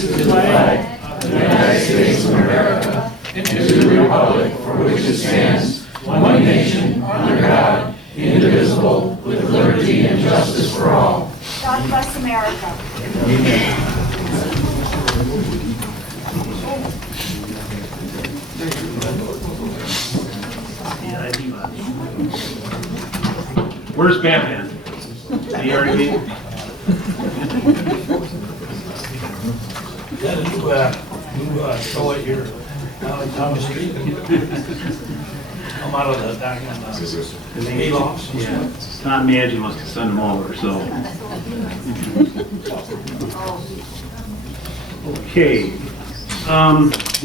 to the flag of the United States of America and to the republic for which it stands, one nation, under God, indivisible, with liberty and justice for all. God bless America. Where's Batman? He already came? Got a new show at your Thomas Street. I'm out of the back on the Haylofts. Yeah. Tom Maggi must have sent him over, so. Okay.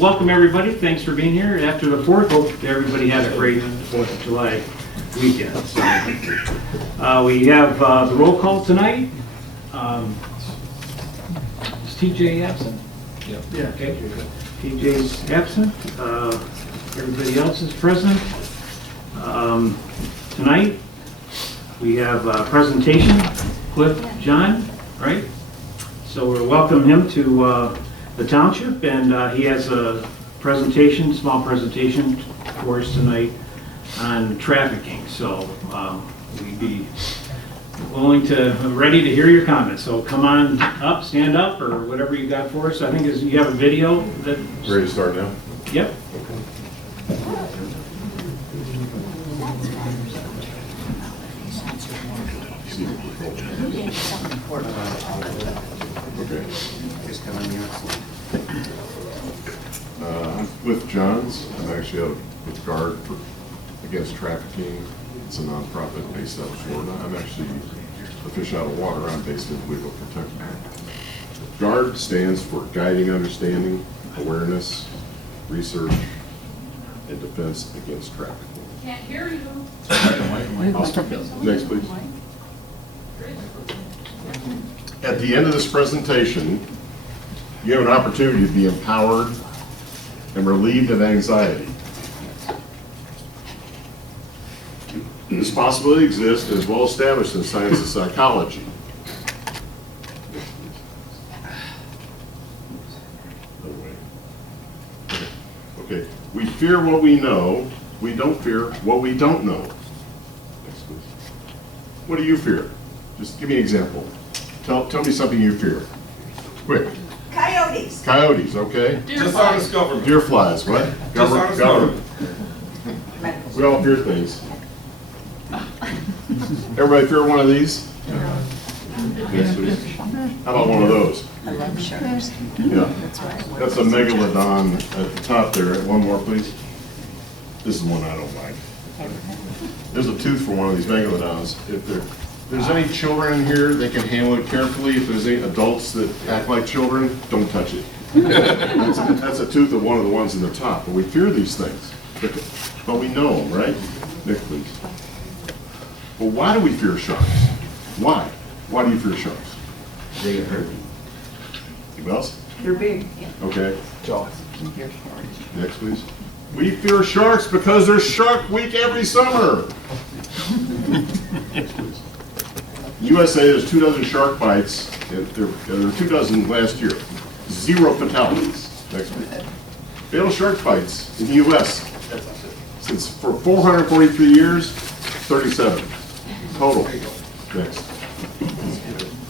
Welcome, everybody. Thanks for being here. After the 4th, hope everybody had a great 4th of July weekend. So, we have the roll call tonight. Is TJ absent? Yeah. Okay. TJ's absent. Everybody else is present. Tonight, we have a presentation, Cliff John, right? So we'll welcome him to the township, and he has a presentation, small presentation for us tonight on trafficking. So we'd be ready to hear your comments. So come on up, stand up, or whatever you got for us. I think you have a video that. Ready to start now? Yep. Okay. I'm with Johns. I'm actually out with Guard Against Trafficking. It's a nonprofit based out of Florida. I'm actually a fish out of water. I'm based in Louisville, Kentucky. Guard stands for Guiding Understanding, Awareness, Research, and Defense Against Trafficking. Can't hear you. Next, please. At the end of this presentation, you have an opportunity to be empowered and relieved of anxiety. This possibility exists and is well established in the science of psychology. Okay, we fear what we know, we don't fear what we don't know. Next, please. What do you fear? Just give me an example. Tell me something you fear. Quick. Coyotes. Coyotes, okay. Dishonest government. Deer flies, what? Dishonest government. We all fear things. Everybody fear one of these? Yes, please. How about one of those? I love sharks. Yeah. That's right. That's a megalodon at the top there. One more, please. This is one I don't like. There's a tooth for one of these megalodons. If there's any children in here, they can handle it carefully. If there's any adults that act like children, don't touch it. That's a tooth of one of the ones in the top. But we fear these things. But we know them, right? Next, please. Well, why do we fear sharks? Why? Why do you fear sharks? They get hurt. Anyone else? They're big. Okay. Jaws. Next, please. We fear sharks because there's Shark Week every summer. USA, there's 24 shark bites. There were 24 last year. 0 fatalities. Next, please. Fatal shark bites in the U.S. since for 443 years, 37 total. Next.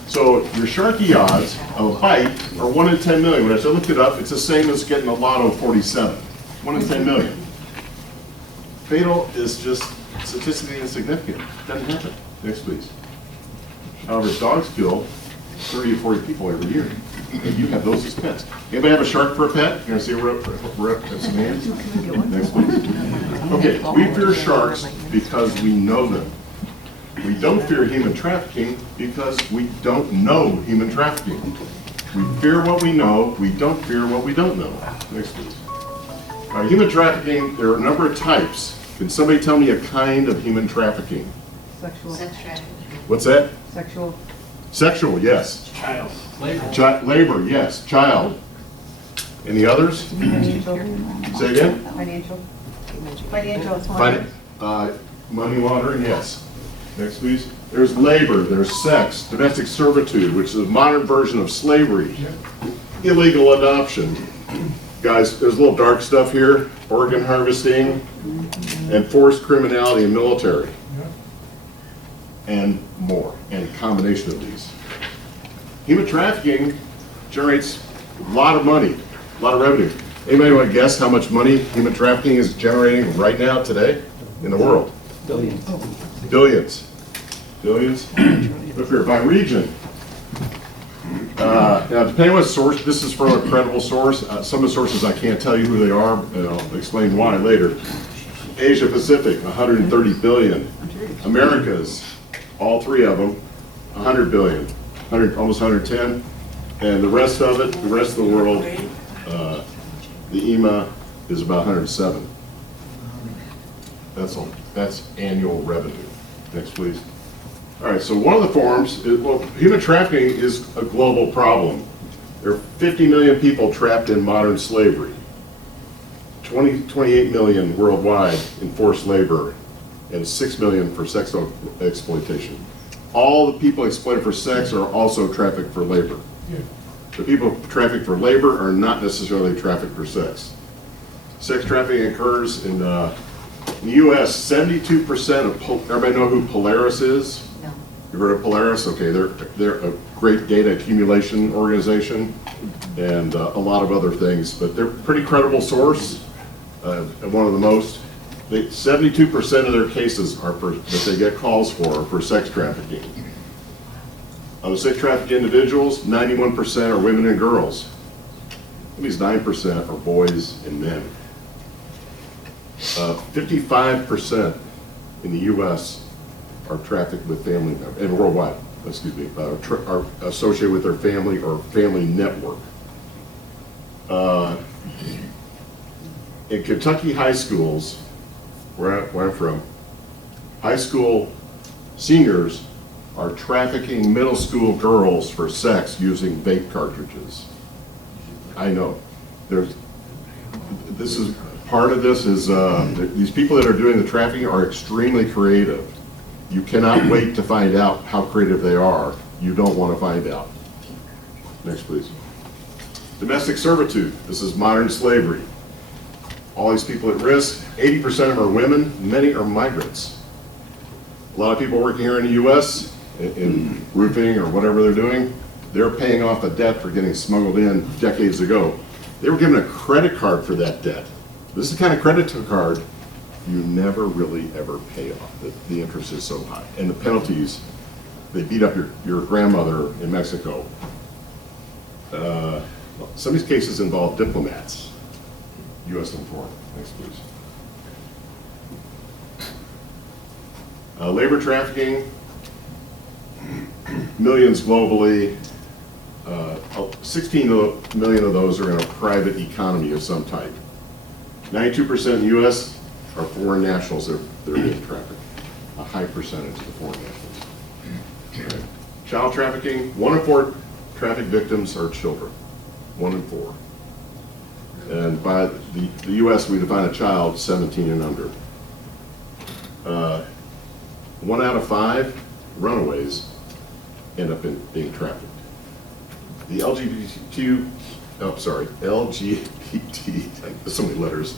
So your Sharky odds of a bite are 1 in 10 million. When I looked it up, it's the same as getting a lotto 47. 1 in 10 million. Fatal is just statistically insignificant. Doesn't happen. Next, please. However, dogs kill 30 to 40 people every year. And you have those as pets. Anybody have a shark for a pet? You want to see a rep? Some hands? Next, please. Okay, we fear sharks because we know them. We don't fear human trafficking because we don't know human trafficking. We fear what we know, we don't fear what we don't know. Next, please. Human trafficking, there are a number of types. Can somebody tell me a kind of human trafficking? Sexual. What's that? Sexual. Sexual, yes. Child. Labor. Labor, yes. Child. Any others? Financial. Say again? Financial. Financial. Money laundering, yes. Next, please. There's labor, there's sex, domestic servitude, which is a modern version of slavery. illegal adoption. Guys, there's a little dark stuff here, organ harvesting, and forced criminality in military. And more, and a combination of these. Human trafficking generates a lot of money, a lot of revenue. Anybody want to guess how much money human trafficking is generating right now, today, in the world? Billions. Billions. Billions? Look here, by region. Now, depending on what source, this is from a credible source. Some of the sources I can't tell you who they are, and I'll explain why later. Asia Pacific, 130 billion. Americas, all three of them, 100 billion, almost 110. And the rest of it, the rest of the world, the EMA is about 107. That's all. That's annual revenue. Next, please. All right, so one of the forms is, well, human trafficking is a global problem. There are 50 million people trapped in modern slavery, 28 million worldwide in forced labor, and 6 million for sex exploitation. All the people exploited for sex are also trafficked for labor. The people trafficked for labor are not necessarily trafficked for sex. Sex trafficking occurs in the U.S. 72% of, everybody know who Polaris is? No. You've heard of Polaris? Okay, they're a great data accumulation organization and a lot of other things, but they're a pretty credible source, and one of the most. 72% of their cases are that they get calls for sex trafficking. Of the sex trafficked individuals, 91% are women and girls. That means 9% are boys and men. 55% in the U.S. are trafficked with family members, and worldwide, excuse me, are associated with their family or family network. In Kentucky high schools, where I'm from, high school seniors are trafficking middle school girls for sex using vape cartridges. I know. This is part of this is these people that are doing the trafficking are extremely creative. You cannot wait to find out how creative they are. You don't want to find out. Next, please. Domestic servitude. This is modern slavery. All these people at risk, 80% of them are women, many are migrants. A lot of people working here in the U.S. in roofing or whatever they're doing, they're paying off a debt for getting smuggled in decades ago. They were given a credit card for that debt. This is the kind of credit card you never really ever pay off. The interest is so high. And the penalties, they beat up your grandmother in Mexico. Some of these cases involve diplomats. U.S. and foreign. Next, please. Labor trafficking, millions globally. 16 million of those are in a private economy of some type. 92% in the U.S. are foreign nationals that are being trafficked. A high percentage of the foreign nationals. Right. Child trafficking, 1 in 4 traffic victims are children. 1 in 4. And by the U.S., we define a child 17 and under. 1 out of 5 runaways end up being trafficked. The LGBT, so many letters.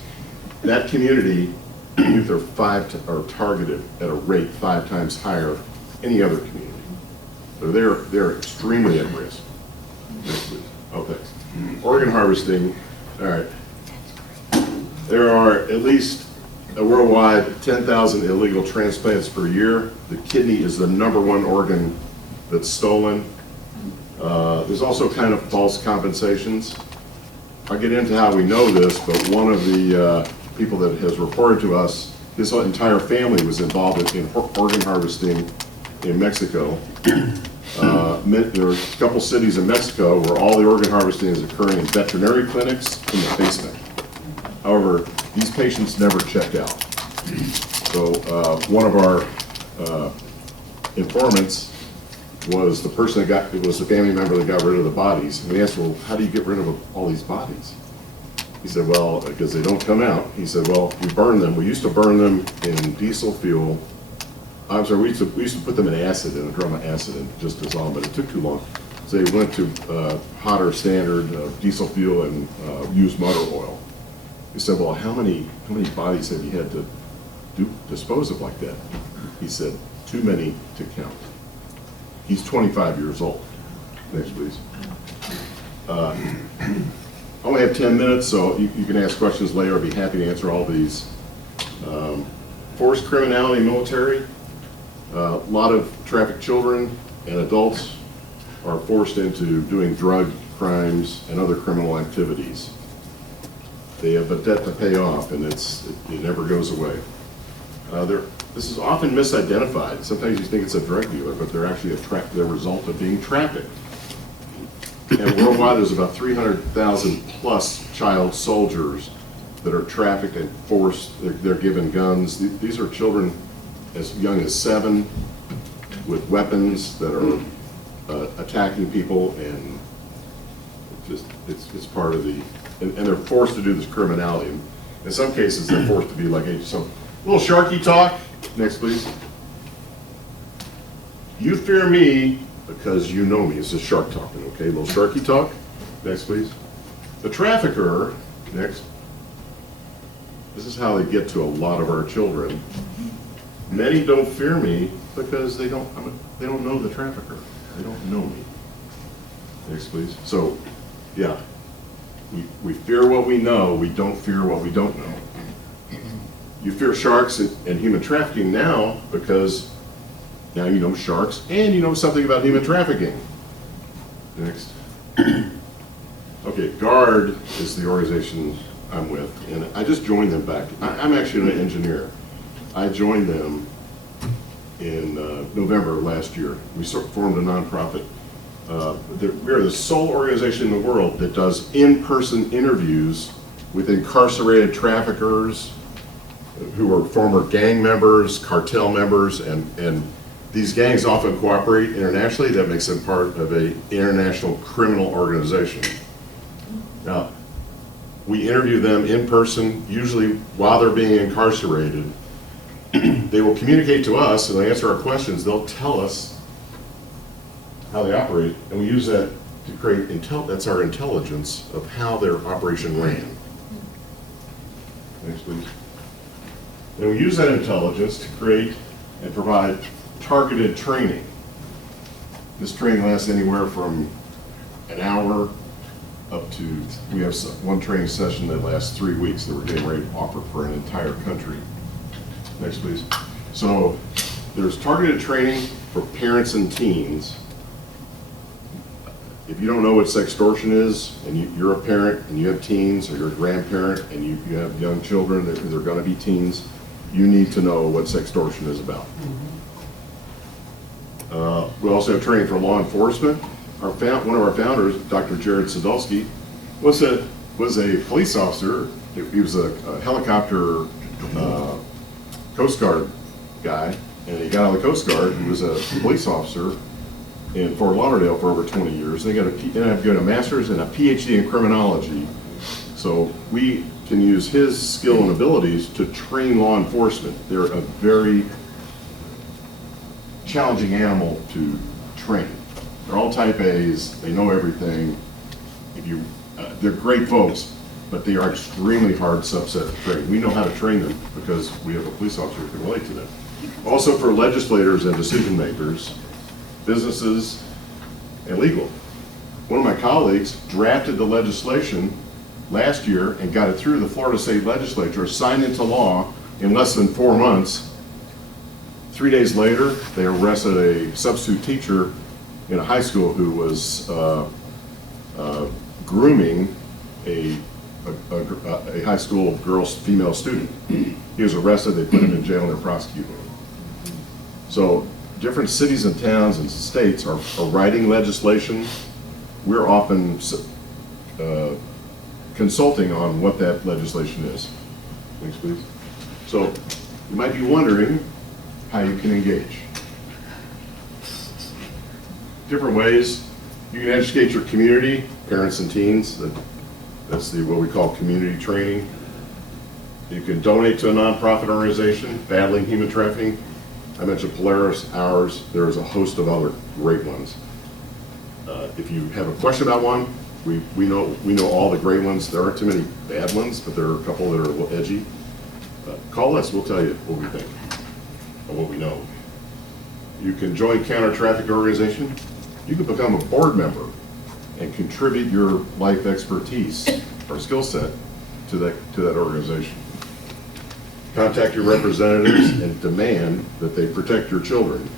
That community, youth are targeted at a rate 5 times higher than any other community. So they're extremely at risk. Oh, thanks. Organ harvesting. All right. There are at least a worldwide 10,000 illegal transplants per year. The kidney is the #1 organ that's stolen. There's also kind of false compensations. I'll get into how we know this, but one of the people that has reported to us, his entire family was involved in organ harvesting in Mexico. There are a couple cities in Mexico where all the organ harvesting is occurring in veterinary clinics in the basement. However, these patients never checked out. So one of our informants was the person it was the family member that got rid of the bodies. And we asked, well, how do you get rid of all these bodies? He said, well, because they don't come out. He said, well, we burn them. We used to burn them in diesel fuel. I'm sorry, we used to put them in acid, in a drum of acid, and just dissolve them, but it took too long. they went to hotter standard diesel fuel and used motor oil. He said, well, how many bodies have you had to dispose of like that? He said, too many to count. He's 25 years old. Next, please. I only have 10 minutes, so you can ask questions later. I'd be happy to answer all these. Forced criminality, military. A lot of trafficked children and adults are forced into doing drug crimes and other criminal activities. They have a debt to pay off, and it never goes away. This is often misidentified. Sometimes you think it's a drug dealer, but they're actually the result of being trafficked. And worldwide, there's about 300,000 plus child soldiers that are trafficked and forced. They're given guns. These are children as young as 7 with weapons that are attacking people, and it's part of the, and they're forced to do this criminality. In some cases, they're forced to be like some little Sharky talk. Next, please. You fear me because you know me. This is shark talking, okay? Little Sharky talk. Next, please. The trafficker. Next. This is how they get to a lot of our children. Many don't fear me because they don't know the trafficker. They don't know me. Next, please. So, yeah, we fear what we know. We don't fear what we don't know. You fear sharks and human trafficking now because now you know sharks and you know something about human trafficking. Next. Okay, GUARD is the organization I'm with, and I just joined them back. I'm actually an engineer. I joined them in November last year. We formed a nonprofit. We are the sole organization in the world that does in-person interviews with incarcerated traffickers who are former gang members, cartel members, and these gangs often cooperate internationally. That makes them part of an international criminal organization. Now, we interview them in person, usually while they're being incarcerated. They will communicate to us and they answer our questions. They'll tell us how they operate, and we use that to create that's our intelligence of how their operation ran. Next, please. And we use that intelligence to create and provide targeted training. This training lasts anywhere from an hour up to, we have one training session that lasts 3 weeks that we're getting ready to offer for an entire country. Next, please. So there's targeted training for parents and teens. If you don't know what sextortion is, and you're a parent and you have teens, or you're a grandparent and you have young children, they're going to be teens, you need to know what sextortion is about. We also have training for law enforcement. One of our founders, Dr. Jared Sadulski, was a police officer. He was a helicopter Coast Guard guy, and he got out of the Coast Guard. He was a police officer in Fort Lauderdale for over 20 years. They ended up getting a master's and a PhD in criminology. So we can use his skill and abilities to train law enforcement. They're a very challenging animal to train. They're all type A's, they know everything. They're great folks, but they are extremely hard subset to train. We know how to train them because we have a police officer who can relate to them. Also for legislators and decision makers, businesses, and legal. One of my colleagues drafted the legislation last year and got it through the Florida State Legislature, signed into law in less than 4 months. 3 days later, they arrested a substitute teacher in a high school who was grooming a high school female student. He was arrested, they put him in jail, and they're prosecuting him. So different cities and towns and states are writing legislation. We're often consulting on what that legislation is. Next, please. So you might be wondering how you can engage. Different ways. You can educate your community, parents and teens. That's what we call community training. You can donate to a nonprofit organization battling human trafficking. I mentioned Polaris, ours. There's a host of other great ones. If you have a question about one, we know all the great ones. There aren't too many bad ones, but there are a couple that are a little edgy. Call us, we'll tell you what we think, or what we know. You can join Counter Traffic Organization. You can become a board member and contribute your life expertise or skill set to that organization. Contact your representatives and demand that they protect your children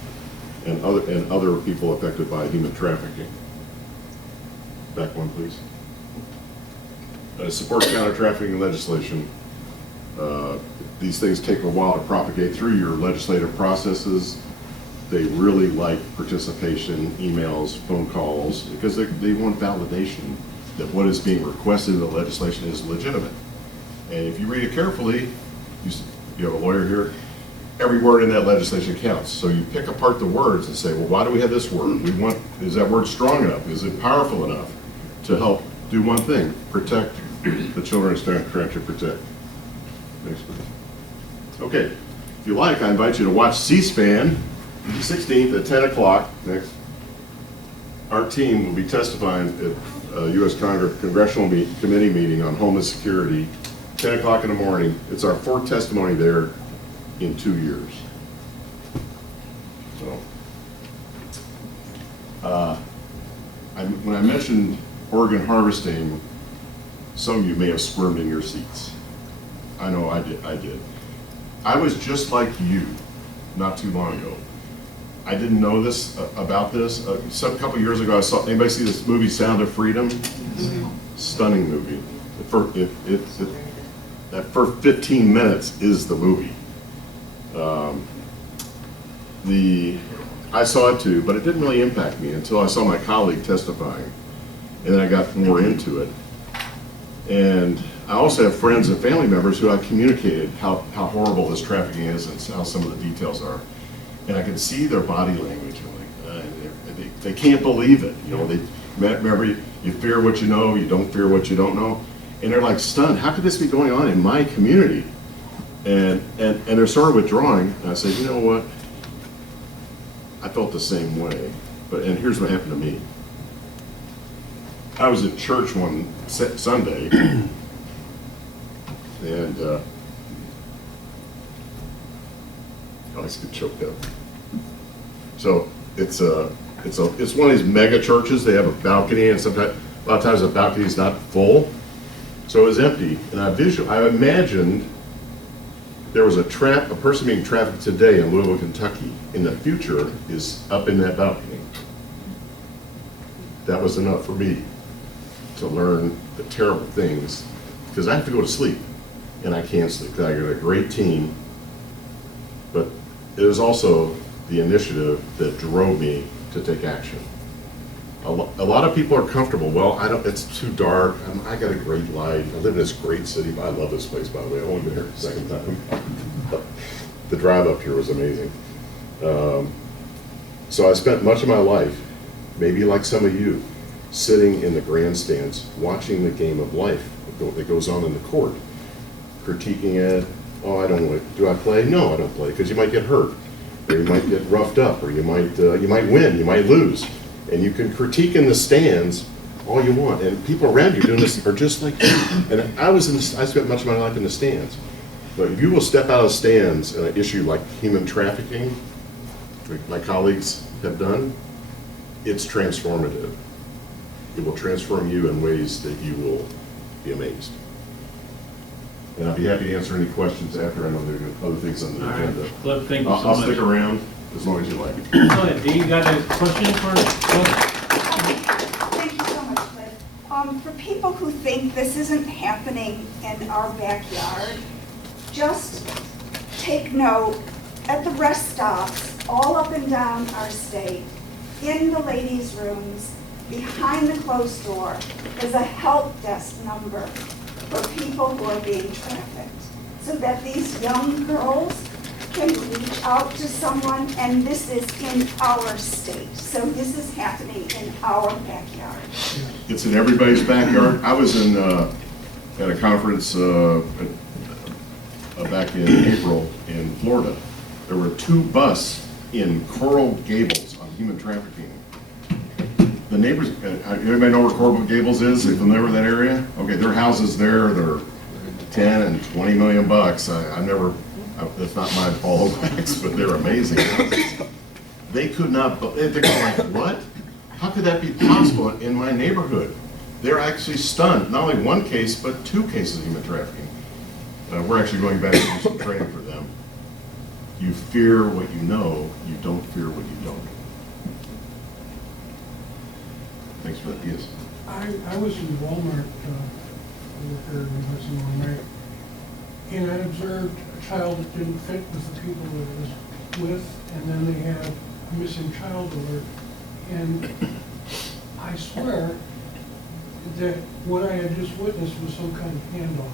and other people affected by human trafficking. Back one, please. Support counter trafficking legislation. These things take a while to propagate through your legislative processes. They really like participation, emails, phone calls, because they want validation that what is being requested in the legislation is legitimate. And if you read it carefully, you have a lawyer here, every word in that legislation counts. So you pick apart the words and say, well, why do we have this word? Is that word strong enough? Is it powerful enough to help do one thing, protect the children it's trying to protect? Next, please. Okay, if you like, I invite you to watch C-SPAN, the 16th at 10 o'clock. Next. Our team will be testifying at a U.S. Congressional Committee meeting on Homeland Security, 10 o'clock in the morning. It's our 4th testimony there in 2 years. So, when I mentioned organ harvesting, some of you may have squirmed in your seats. I know I did. I was just like you not too long ago. I didn't know this about this. A couple years ago, I saw, anybody see this movie, Sound of Freedom? Stunning movie. That first 15 minutes is the movie. I saw it too, but it didn't really impact me until I saw my colleague testifying, and then I got more into it. And I also have friends and family members who I communicated how horrible this trafficking is and how some of the details are. And I can see their body language. They can't believe it. You know, remember, you fear what you know, you don't fear what you don't know. And they're like stunned. How could this be going on in my community? And they're sort of withdrawing. And I said, you know what? I felt the same way. And here's what happened to me. I was at church one Sunday, and I always get choked up. So it's one of these mega churches. They have a balcony, and a lot of times the balcony is not full, so it was empty. And I imagined there was a person being trafficked today in Louisville, Kentucky. In the future, is up in that balcony. That was enough for me to learn the terrible things, because I have to go to sleep, and I can't sleep. I got a great team, but it was also the initiative that drove me to take action. A lot of people are comfortable. Well, it's too dark. I got a great life. I live in this great city. I love this place, by the way. I've only been here the second time. The drive up here was amazing. So I spent much of my life, maybe like some of you, sitting in the grandstands, watching the game of life that goes on in the court, critiquing it. Oh, I don't want to. Do I play? No, I don't play, because you might get hurt, or you might get roughed up, or you might win, you might lose, and you can critique in the stands all you want. And people around you doing this are just like you. And I spent much of my life in the stands. But if you will step out of stands in an issue like human trafficking, like my colleagues have done, it's transformative. It will transform you in ways that you will be amazed. And I'll be happy to answer any questions after. I know there are other things on the agenda. Cliff, thank you so much. I'll stick around as long as you like. Go ahead, Dee, you got a question for us? Thank you so much, Cliff. For people who think this isn't happening in our backyard, just take note at the rest stops all up and down our state, in the ladies' rooms, behind the closed door, is a help desk number for people who are being trafficked, so that these young girls can reach out to someone. And this is in our state, so this is happening in our backyard. It's in everybody's backyard. I was at a conference back in April in Florida. There were 2 busts in Coral Gables on human trafficking. the neighbors, anybody know where Corbin Gables is? If you remember that area? Okay, their houses there, they're 10 and 20 million bucks. I've never, that's not my fallbacks, but they're amazing houses. They could not, they're like, what? How could that be possible in my neighborhood? They're actually stunned. Not only one case, but 2 cases of human trafficking. We're actually going back to do some training for them. You fear what you know, you don't fear what you don't. Thanks for that, yes. I was in Walmart over here in Hudson one night, and I observed a child that didn't fit with the people that it was with, and then they had a missing child alert. And I swear that what I had just witnessed was some kind of handoff.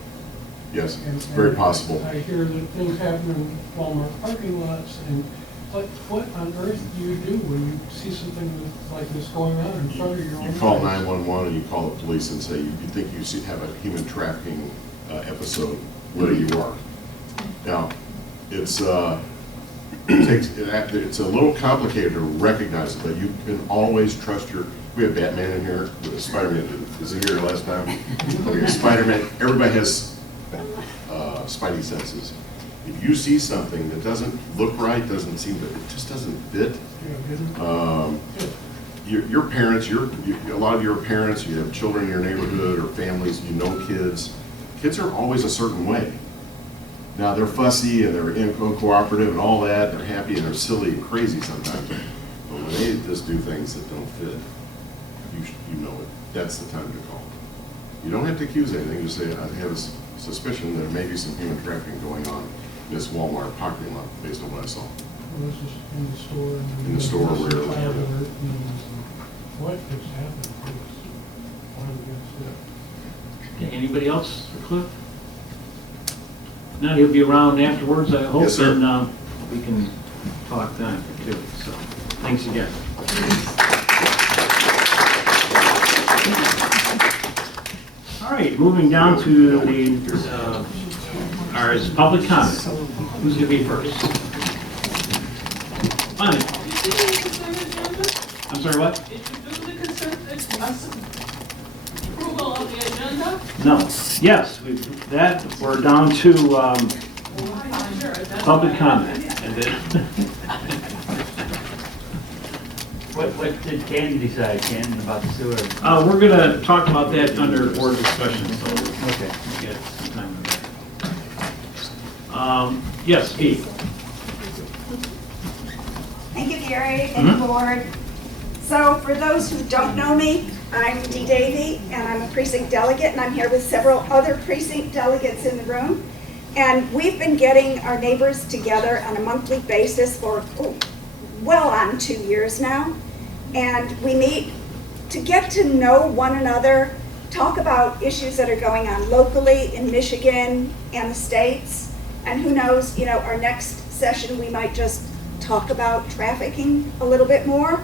Yes, And- it's very and possible. I hear that things happen in Walmart parking lots, and what on earth do you do when you see something like this going on in front of your own You call eyes? 911 and you call the police and say you think you have a human trafficking episode where you are. Now, it's a little complicated to recognize it, but you can always trust we have Batman in here, Spider-Man, is he here last time? Okay, Spider-Man, everybody has spidey senses. If you see something that doesn't look right, it just doesn't fit, Yeah, didn't- your parents, a lot of your parents, you have children in your neighborhood or families, you know kids. Kids are always a certain way. Now, they're fussy and they're uncooperative and all that, they're happy and they're silly and crazy sometimes. But when they just do things that don't fit, you know it. That's the time to call. You don't have to accuse anything, just say, I have a suspicion there may be some human trafficking going on in this Walmart parking lot based on what I saw. Well, this is in the store. And In the store where it was. child alert, and what has happened? Why do we get Okay, anybody else for Cliff? Now, he'll be around afterwards, I hope, Yes, sir. and we can talk then, too, so, thanks again. All right, moving down to our public comment. Who's going to be first? Fine. I'm sorry, what? Did you do the consent, approval of the agenda? No. Yes, we're down to Sure, that's public fine. comment. And then, What did Candy decide, Ken, about the sewer? we're going to talk about that under board discussion, so Okay. we'll get some time on that. Yes, Pete? Thank you, Gary, and the board. So for those who don't know me, I'm Dee Davy, and I'm a precinct delegate, and I'm here with several other precinct delegates in the room. And we've been getting our neighbors together on a monthly basis for well on 2 years now. And we meet to get to know one another, talk about issues that are going on locally in Michigan and the states. And who knows, our next session, we might just talk about trafficking a little bit more.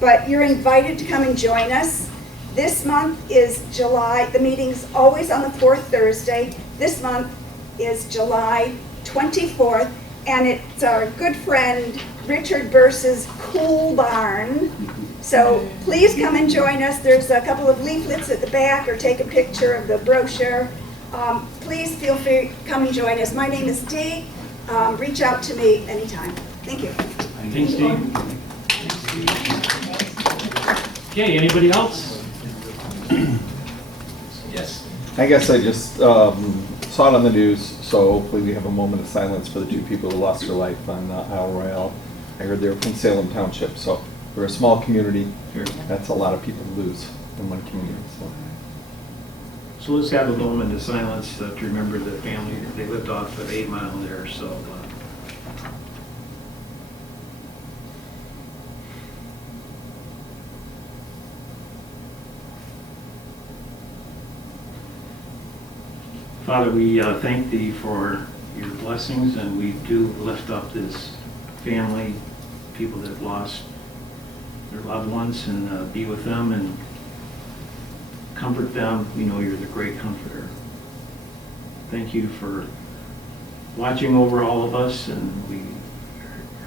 But you're invited to come and join us. This month is July, the meeting's always on the 4th Thursday. This month is July 24th, and it's our good friend Richard Burse's Cool Barn. So please come and join us. There's a couple of leaflets at the back, or take a picture of the brochure. Please feel free to come and join us. My name is Dee. Reach out to me anytime. Thank you. Thanks, Steve. Okay, anybody else? Yes. I guess I just saw it on the news, so hopefully we have a moment of silence for the 2 people who lost their life on Isle Royale. I heard they were from Salem Township, so we're a small community. That's a lot of people to lose in one community. So let's have a moment of silence to remember the family. They lived off of 8 Mile there, so. Father, we thank Thee for Your blessings, and we do lift up this family, people that have lost their loved ones, and be with them and comfort them. We know You're the great comforter. Thank You for watching over all of us, and we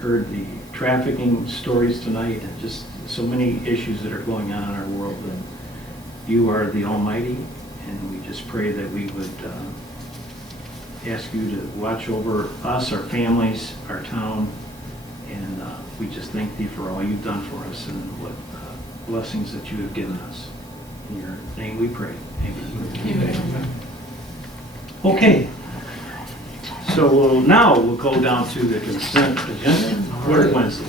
heard the trafficking stories tonight, and just so many issues that are going on in our world, and you are the Almighty, and we just pray that we would ask you to watch over us, our families, our town, and we just thank thee for all you've done for us and what blessings that you have given us. In your name we pray. Amen. Okay. So now we'll go down to the consent agenda. Clerk Wenzel.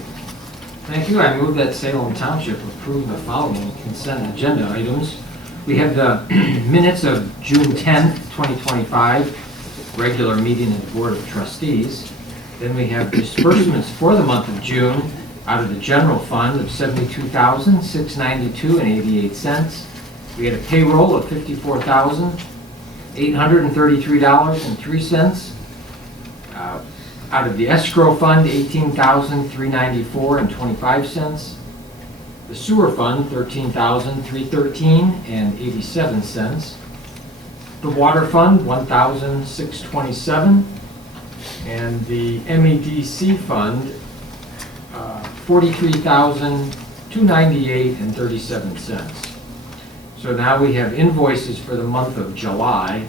Thank you. I move that Salem Township approve the following consent agenda items. We have the minutes of June 10th, 2025, regular meeting of the Board of Trustees. Then we have disbursements for the month of June out of the general fund of $72,692.88. We had a payroll of $54,833.03. Out of the escrow fund, $18,394.25. The sewer fund, $13,313.87. The water fund, $1,627. And the MEDC fund, $43,298.37. So now we have invoices for the month of July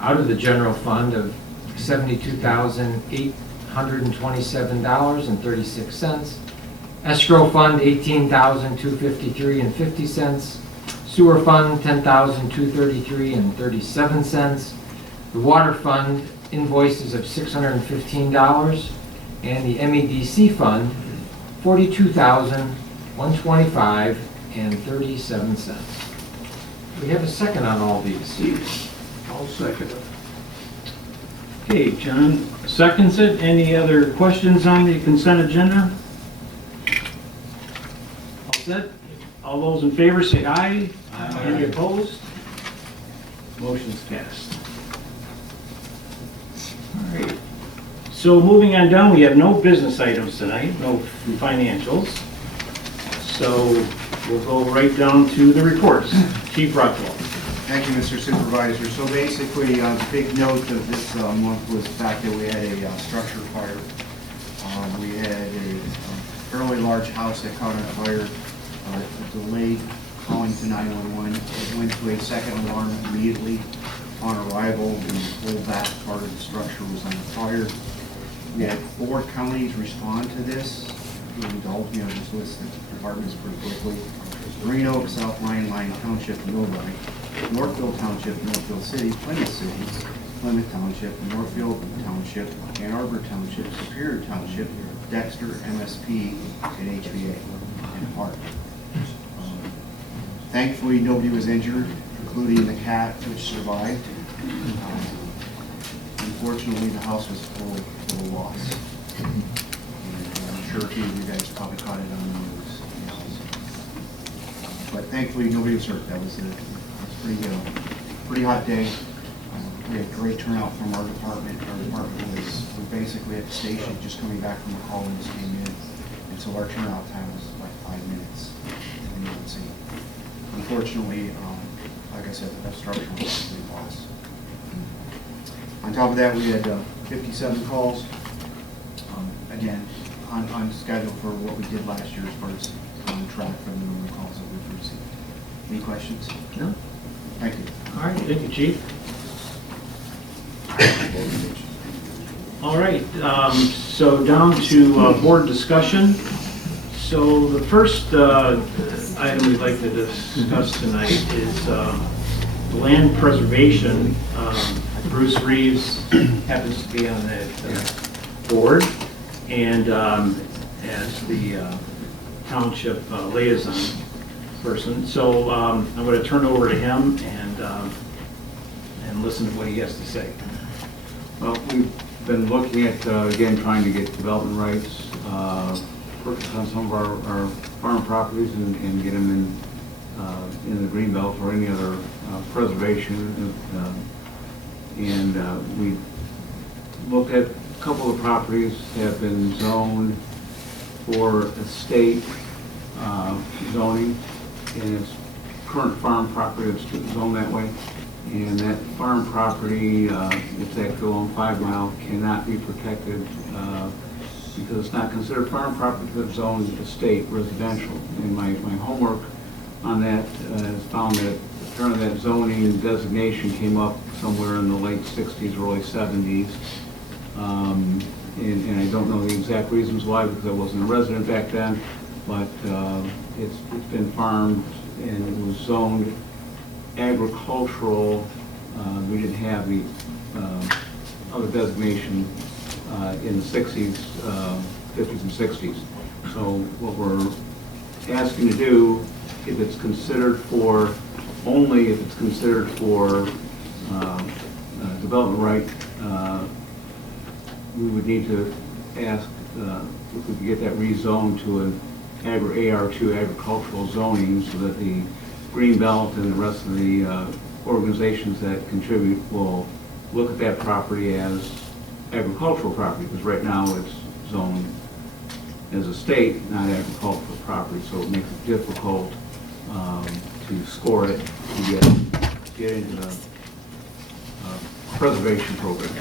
out of the general fund of $72,827.36. Escrow fund, $18,253.50. Sewer fund, $10,233.37. The water fund, invoices of $615. And the MEDC fund, $42,125.37. We have a second on all these. I'll second it. Okay, John seconds it. Any other questions on the consent agenda? All set? All those in favor say aye. Aye. Any opposed? Motion's passed. All right. So moving on down, we have no business items tonight, no financials. So we'll go right down to the reports. Chief Rockwell. Thank you, Mr. Supervisor. So basically, the big note of this month was the fact that we had a structure fire. We had a fairly large house that caught on fire, delayed calling to 911. It went to a second alarm immediately on arrival. The whole back part of the structure was on fire. We had 4 counties respond to this. If you indulge me, I'll just list the departments pretty quickly. Green Oak, South Lyon, Lyon Township, Novi, Northfield Township, Northfield City, Plymouth City, Plymouth Township, Northfield Township, Ann Arbor Township, Superior Township, Dexter, MSP, and HVA, and Park. Thankfully, nobody was injured, including the cat, which survived. Unfortunately, the house was full of loss. And I'm sure a few of you guys probably caught it on the news. But thankfully, nobody was hurt. That was pretty hot day. We had great turnout from our department. Our department was basically at the station, just coming back from the call when this came in. And so our turnout time was like 5 minutes. And you can see. Unfortunately, like I said, the structure was really lost. On top of that, we had 57 calls. Again, on schedule for what we did last year as far as on track for the number of calls that we've received. Any questions? No. Thank you. All right, thank you, Chief. All right, so down to board discussion. So the first item we'd like to discuss tonight is land preservation. Bruce Reeves happens to be on that board, and as the township liaison person. So I'm going to turn it over to him and listen to what he has to say. Well, we've been looking at, again, trying to get development rights, purchase on some of our farm properties and get them in the greenbelt or any other preservation. We looked at a couple of properties that have been zoned for estate zoning, and it's current farm property that's zoned that way. And that farm property, if that go on 5 Mile, cannot be protected because it's not considered farm property because it's zoned estate residential. And my homework on that has found that apparently that zoning designation came up somewhere in the late 60s, early 70s. And I don't know the exact reasons why, because I wasn't a resident back then, but it's been farmed and it was zoned agricultural. We didn't have the other designation in the 60s, 50s and 60s. So what we're asking to do, if it's considered for, only if it's considered for development right, we would need to ask if we could get that rezoned to an AR2 agricultural zoning so that the Greenbelt and the rest of the organizations that contribute will look at that property as agricultural property, because right now it's zoned as a state, not agricultural property, so it makes it difficult to score it to get into the preservation program.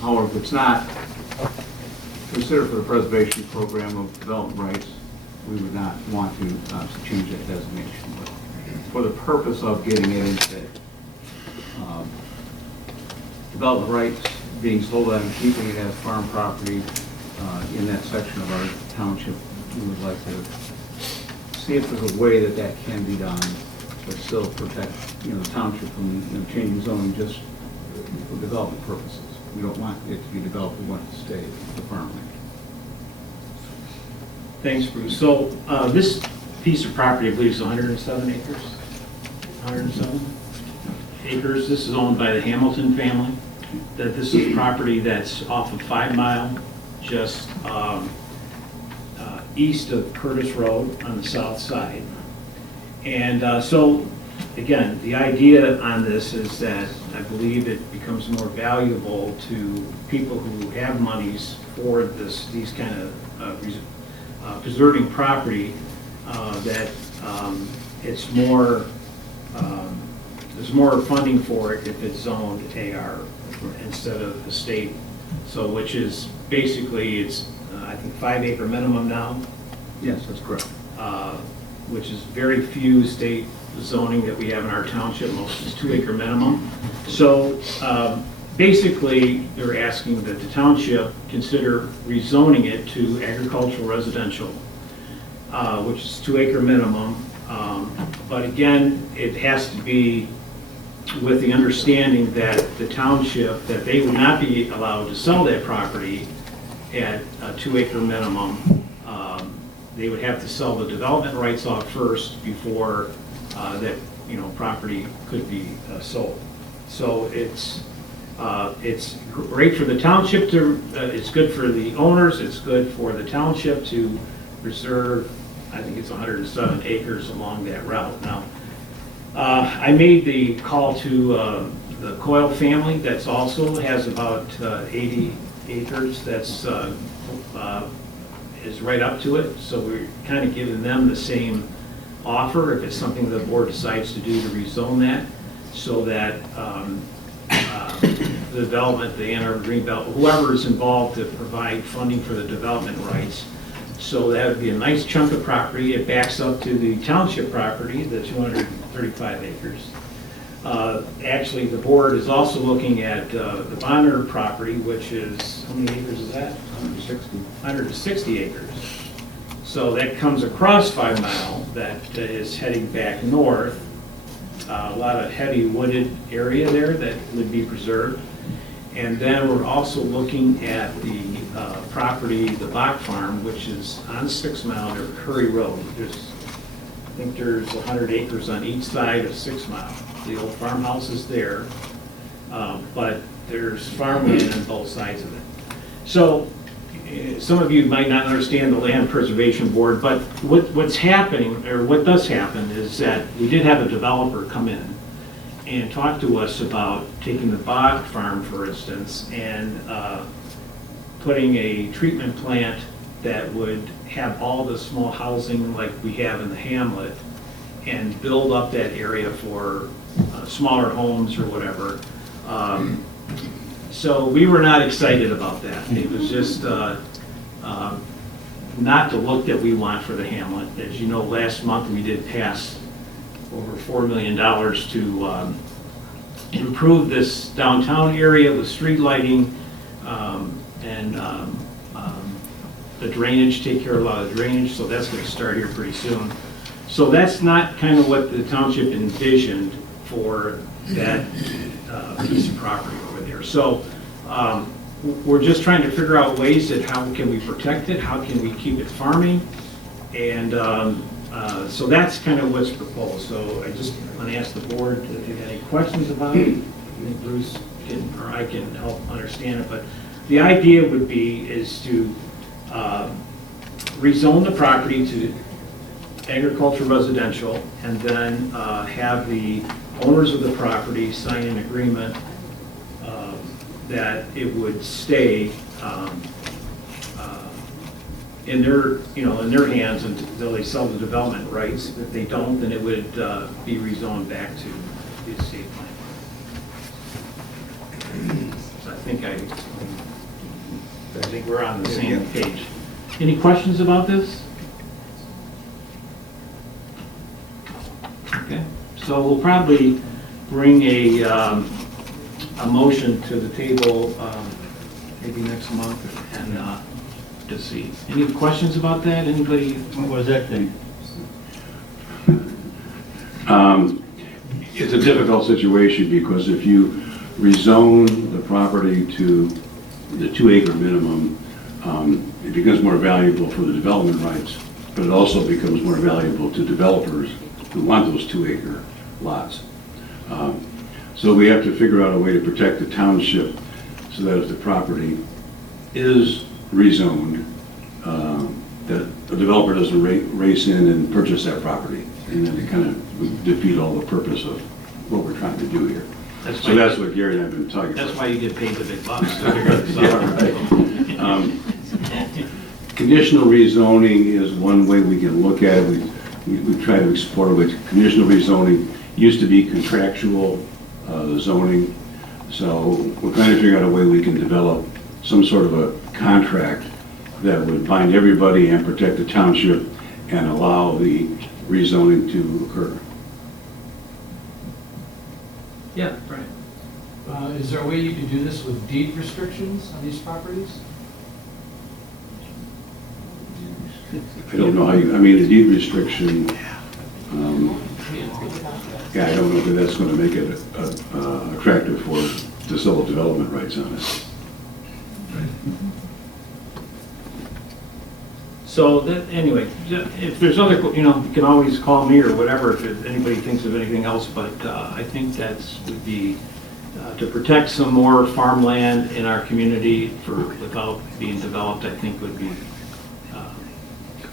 However, if it's not considered for the preservation program of development rights, we would not want to change that designation. But for the purpose of getting it into development rights, being sold out and keeping it as farm property in that section of our township, we would like to see if there's a way that that can be done, but still protect, the township from changing zoning just for development purposes. We don't want it to be developed, we want it to stay the farmland. Thanks, Bruce. So this piece of property, I believe, is 107 acres? 107 acres. This is owned by the Hamilton family. This is property that's off of 5 Mile, just east of Curtis Road on the south side. And so, again, the idea on this is that I believe it becomes more valuable to people who have monies for these kind of preserving property, that it's more, there's more funding for it if it's zoned AR instead of estate. So which is basically, it's I think 5 acre minimum now. Yes, that's correct. Which is very few state zoning that we have in our township. Most is 2 acre minimum. So basically, they're asking that the township consider rezoning it to agricultural residential, which is 2 acre minimum. But again, it has to be with the understanding that the township, that they would not be allowed to sell that property at a 2 acre minimum. They would have to sell the development rights off first before that property could be sold. So it's great for the township to, it's good for the owners, it's good for the township to preserve, I think it's 107 acres along that route. Now, I made the call to the Coyle family, that's also has about 80 acres, that's is right up to it. So we're kind of giving them the same offer if it's something the board decides to do to rezone that, so that the development, the Ann Arbor Greenbelt, whoever is involved to provide funding for the development rights. So that would be a nice chunk of property. It backs up to the township property, the 235 acres. Actually, the board is also looking at the Bonner property, which is, how many acres is that? 160 acres. So that comes across 5 Mile, that is heading back north. A lot of heavy wooded area there that would be preserved. And then we're also looking at the property, the Bach Farm, which is on 6 Mile or Curry Road. I think there's 100 acres on each side of 6 Mile. The old farmhouse is there, but there's farmland on both sides of it. So some of you might not understand the Land Preservation Board, but what's happening, or what does happen, is that we did have a developer come in and talk to us about taking the Bach Farm, for instance, and putting a treatment plant that would have all the small housing like we have in the hamlet and build up that area for smaller homes or whatever. So we were not excited about that. It was just, not the look that we want for the hamlet. As you know, last month we did pass over $4 million to improve this downtown area with street lighting and the drainage, take care of a lot of the drainage, so that's going to start here pretty soon. So that's not kind of what the township envisioned for that piece of property over there. So we're just trying to figure out ways that how can we protect it, how can we keep it farming, and so that's kind of what's proposed. So I just want to ask the board if you have any questions about it. I think Bruce can, or I can help understand it, but the idea would be is to rezone the property to agricultural residential, and then have the owners of the property sign an agreement that it would stay in their, in their hands until they sell the development rights. If they don't, then it would be rezoned back to the estate plan. So I think we're on the same page. Any questions about this? Okay, so we'll probably bring a motion to the table maybe next month and to see. Any questions about that? Anybody? What was that thing? It's a difficult situation because if you rezone the property to the 2-acre minimum, it becomes more valuable for the development rights, but it also becomes more valuable to developers who want those 2-acre lots. So we have to figure out a way to protect the township so that if the property is rezoned, that the developer doesn't race in and purchase that property, and then it kind of defeat all the purpose of what we're trying to do here. So that's what Gary and I have been talking about. That's why you get paid the big bucks. Conditional rezoning is one way we can look at it. We try to explore which conditional rezoning used to be contractual zoning. So we're trying to figure out a way we can develop some sort of a contract that would bind everybody and protect the township and allow the rezoning to occur. Yeah, right. Is there a way you could do this with deed restrictions on these properties? I don't know how you, I mean, the deed restriction, yeah, I don't know if that's going to make it attractive to sell the development rights on it. So that, anyway, if there's other, you can always call me or whatever if anybody thinks of anything else, but I think that's would be to protect some more farmland in our community without being developed, I think would be,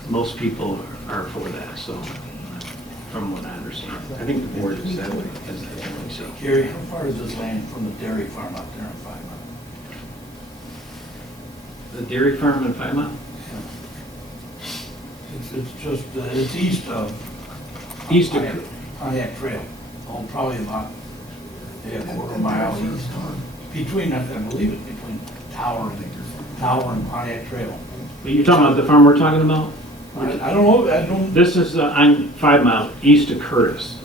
most people are for that, so from what I understand. I think the board is that way, so. Gary, how far is this land from the dairy farm out there in 5 Mile? The dairy farm in 5 Mile? It's just, it's east of Pontiac Trail. Oh, probably about a quarter mile east. Between, I believe it's between Tower and Pontiac Trail. But you're talking about the farm we're talking about? I don't know, I don't. This is on 5 Mile, east of Curtis.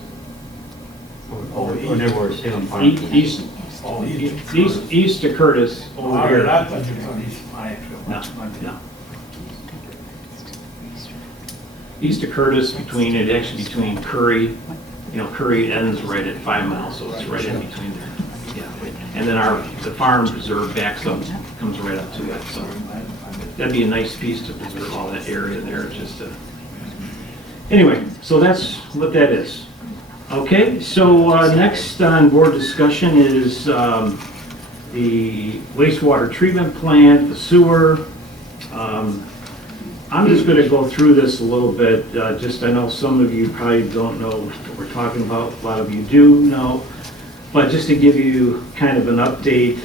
Or near where Salem Farm. East of Curtis, over here. I thought you were on east of Pontiac Trail. No. East of Curtis, between Curry, Curry ends right at 5 Mile, so it's right in between there. Yeah, and then the farm preserve backs up, comes right up to it, so that'd be a nice piece to preserve all that area there, anyway, so that's what that is. Okay, so next on board discussion is the wastewater treatment plant, the sewer. I'm just going to go through this a little bit. I know some of you probably don't know what we're talking about. A lot of you do know. But just to give you kind of an update,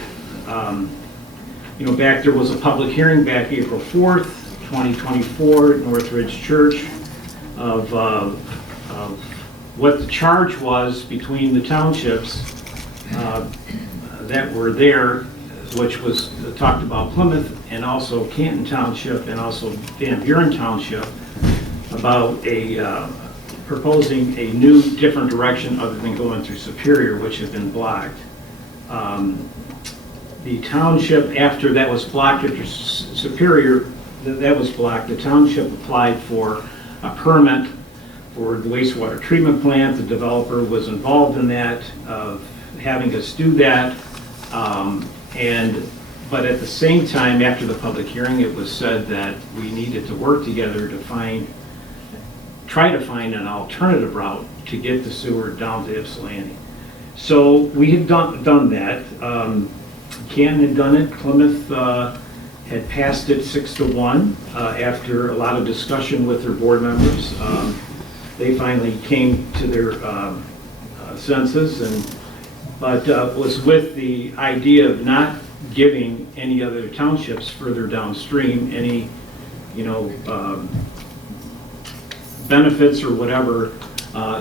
back there was a public hearing back April 4th, 2024 at Northridge Church of what the charge was between the townships that were there which was talked about Plymouth and also Canton Township and also Van Buren Township about proposing a new, different direction other than going through Superior, which had been blocked. The township, after that was blocked, after Superior, that was blocked, the township applied for a permit for the wastewater treatment plant. The developer was involved in that, having us do that. But at the same time, after the public hearing, it was said that we needed to work together to try to find an alternative route to get the sewer down to Ypsilanti. So we had done that. Canton had done it. Plymouth had passed it 6-1 after a lot of discussion with their board members. They finally came to their senses, but was with the idea of not giving any other townships further downstream any, benefits or whatever.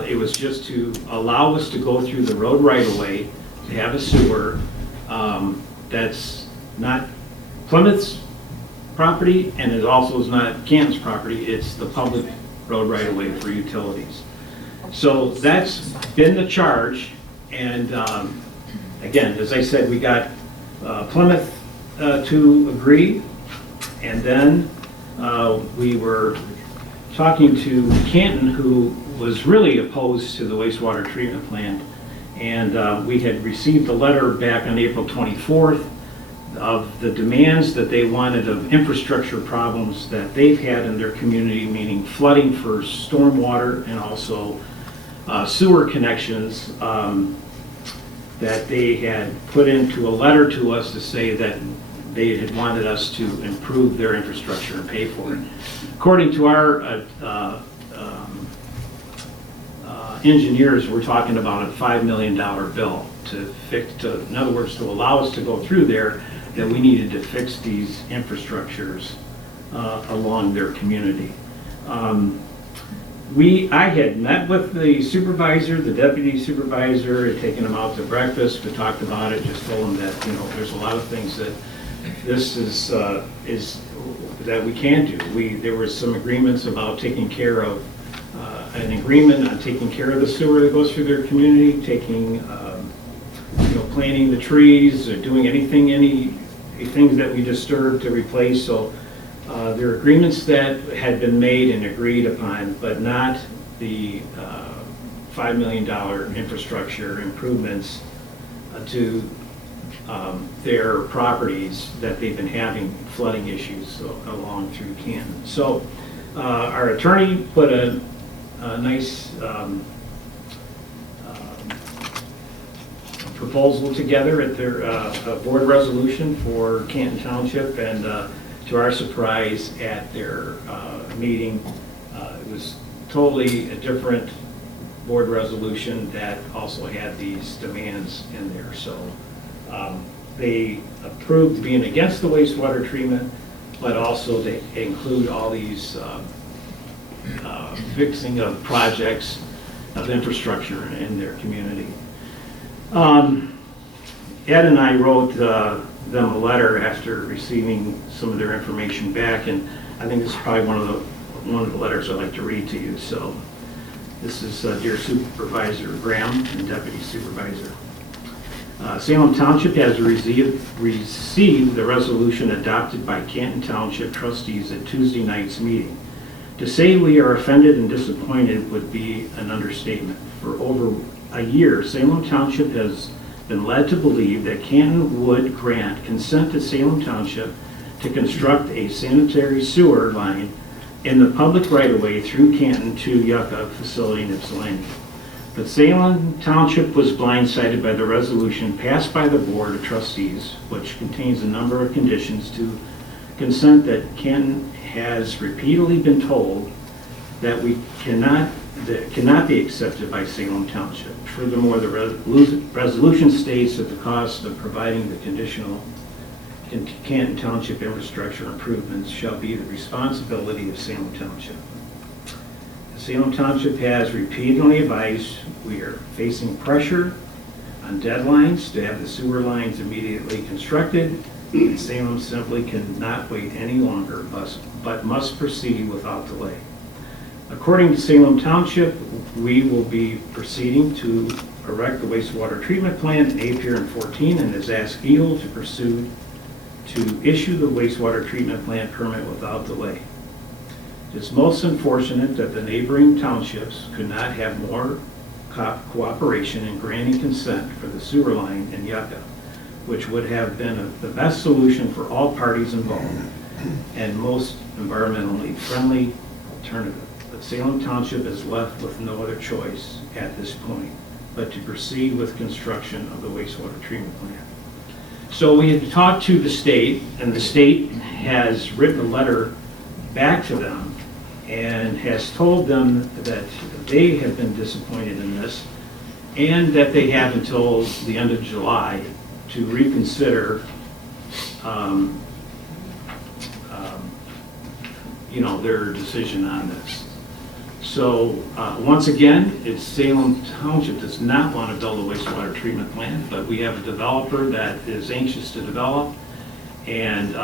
It was just to allow us to go through the road right away, to have a sewer that's not Plymouth's property, and it also is not Canton's property. It's the public road right away for utilities. So that's been the charge, and again, as I said, we got Plymouth to agree, and then we were talking to Canton, who was really opposed to the wastewater treatment plant, and we had received a letter back on April 24th of the demands that they wanted of infrastructure problems that they've had in their community, meaning flooding for stormwater and also sewer connections that they had put into a letter to us to say that they had wanted us to improve their infrastructure and pay for it. According to our engineers, we're talking about a $5 million bill to fix, in other words, to allow us to go through there, that we needed to fix these infrastructures along their community. I had met with the supervisor, the deputy supervisor, had taken him out to breakfast, we talked about it, just told him that, there's a lot of things that this is that we can do. There were some agreements about taking care of, an agreement on taking care of the sewer that goes through their community, planting the trees, or doing any things that we disturb to replace. So there are agreements that had been made and agreed upon, but not the $5 million infrastructure improvements to their properties that they've been having flooding issues along through Canton. So our attorney put a nice proposal together at their board resolution for Canton Township, and to our surprise at their meeting, it was totally a different board resolution that also had these demands in there. So they approved being against the wastewater treatment, but also they include all these fixing of projects of infrastructure in their community. Ed and I wrote them a letter after receiving some of their information back, and I think this is probably one of the letters I'd like to read to you. So this is Dear Supervisor Graham and Deputy Supervisor. Salem Township has received the resolution adopted by Canton Township trustees at Tuesday night's meeting. To say we are offended and disappointed would be an understatement. For over a year, Salem Township has been led to believe that Canton would grant consent to Salem Township to construct a sanitary sewer line in the public right-of-way through Canton to Yucca facility in Ypsilanti. But Salem Township was blindsided by the resolution passed by the Board of Trustees, which contains a number of conditions to consent that Canton has repeatedly been told that cannot be accepted by Salem Township. Furthermore, the resolution states that the cost of providing the conditional Canton Township infrastructure improvements shall be the responsibility of Salem Township. Salem Township has repeatedly advised we are facing pressure on deadlines to have the sewer lines immediately constructed, and Salem simply cannot wait any longer, but must proceed without delay. According to Salem Township, we will be proceeding to erect the wastewater treatment plant in Napier and 14, and has asked Eagle to pursue to issue the wastewater treatment plant permit without delay. It is most unfortunate that the neighboring townships could not have more cooperation in granting consent for the sewer line in Yucca, which would have been the best solution for all parties involved and most environmentally friendly alternative. But Salem Township is left with no other choice at this point but to proceed with construction of the wastewater treatment plant. So we had talked to the state, and the state has written a letter back to them and has told them that they have been disappointed in this and that they have until the end of July to reconsider their decision on this. So once again, it's Salem Township does not want to build a wastewater treatment plant, but we have a developer that is anxious to develop, and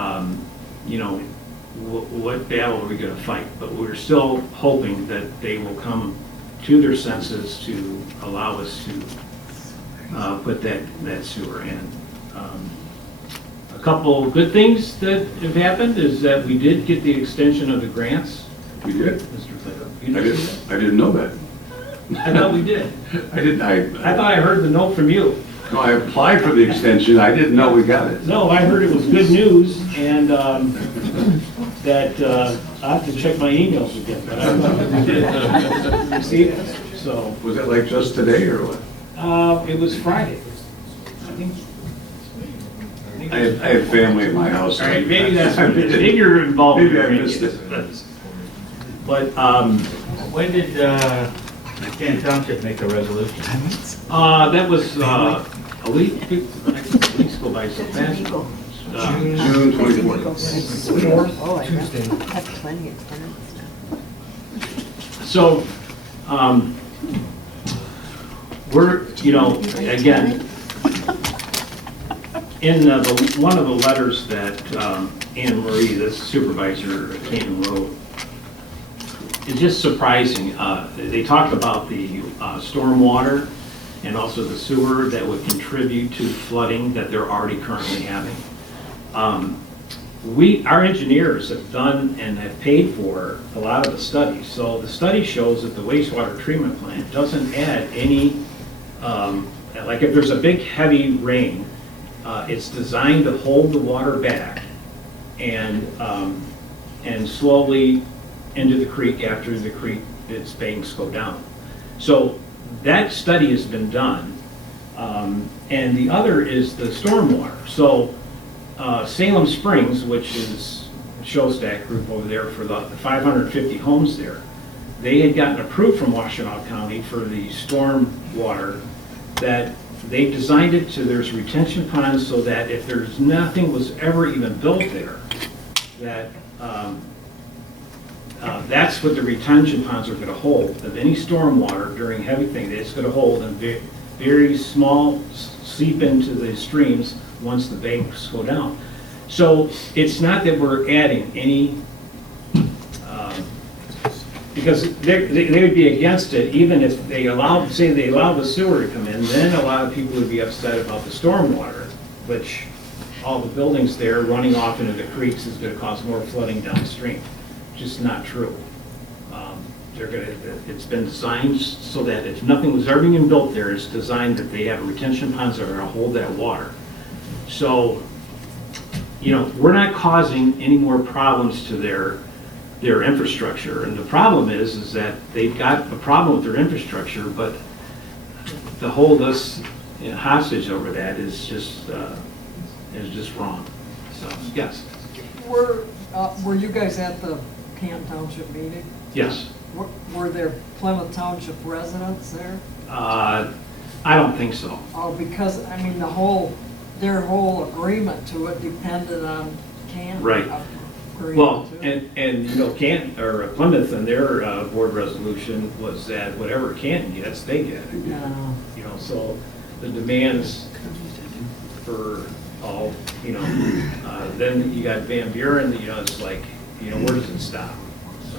what battle are we going to fight? But we're still hoping that they will come to their senses to allow us to put that sewer in. A couple good things that have happened is that we did get the extension of the grants. We did? Mr. Plato. I didn't know that. I thought we did. I thought I heard the note from you. No, I applied for the extension. I didn't know we got it. No, I heard it was good news, and that I have to check my emails again, but I thought we did receive it. So Was it like just today or what? it was Friday. I think. I had family at my house. All right, maybe that's what it is. Maybe you're involved. Maybe I missed it. But When did Canton Township make the resolution? that was a week. Weeks go by so fast. June 24th. Oh, I have plenty of tenants now. So, we're, again, in one of the letters that Anne Marie, the supervisor, came and wrote, it's just surprising. They talked about the stormwater and also the sewer that would contribute to flooding that they're already currently having. Our engineers have done and have paid for a lot of the studies. So the study shows that the wastewater treatment plant doesn't add any, like if there's a big heavy rain, it's designed to hold the water back and slowly into the creek after the creek, its banks go down. So that study has been done. And the other is the stormwater. So Salem Springs, which is Shostak Group over there for the 550 homes there, they had gotten approved from Washtenaw County for the storm water that they designed it to there's retention ponds so that if there's nothing was ever even built there, that that's what the retention ponds are going to hold. Of any storm water during heavy thing, it's going to hold and very small seep into the streams once the banks go down. So it's not that we're adding any, because they would be against it even if they say they allow the sewer to come in, then a lot of people would be upset about the stormwater, which all the buildings there running off into the creeks is going to cause more flooding downstream. Just not true. It's been designed so that if nothing was ever being built there, it's designed that they have retention ponds that are going to hold that water. So, we're not causing any more problems to their infrastructure. And the problem is that they've got a problem with their infrastructure, but to hold us hostage over that is just wrong. So, yes. Were you guys at the Canton Township meeting? Yes. Were there Plymouth Township residents there? I don't think so. Oh, because, their whole agreement to it depended on Canton. Right. agreement Well, to. and Plymouth and their board resolution was that whatever Canton gets, they get. Yeah. So the demands for all, then you got Van Buren, it's like, where does it stop? So,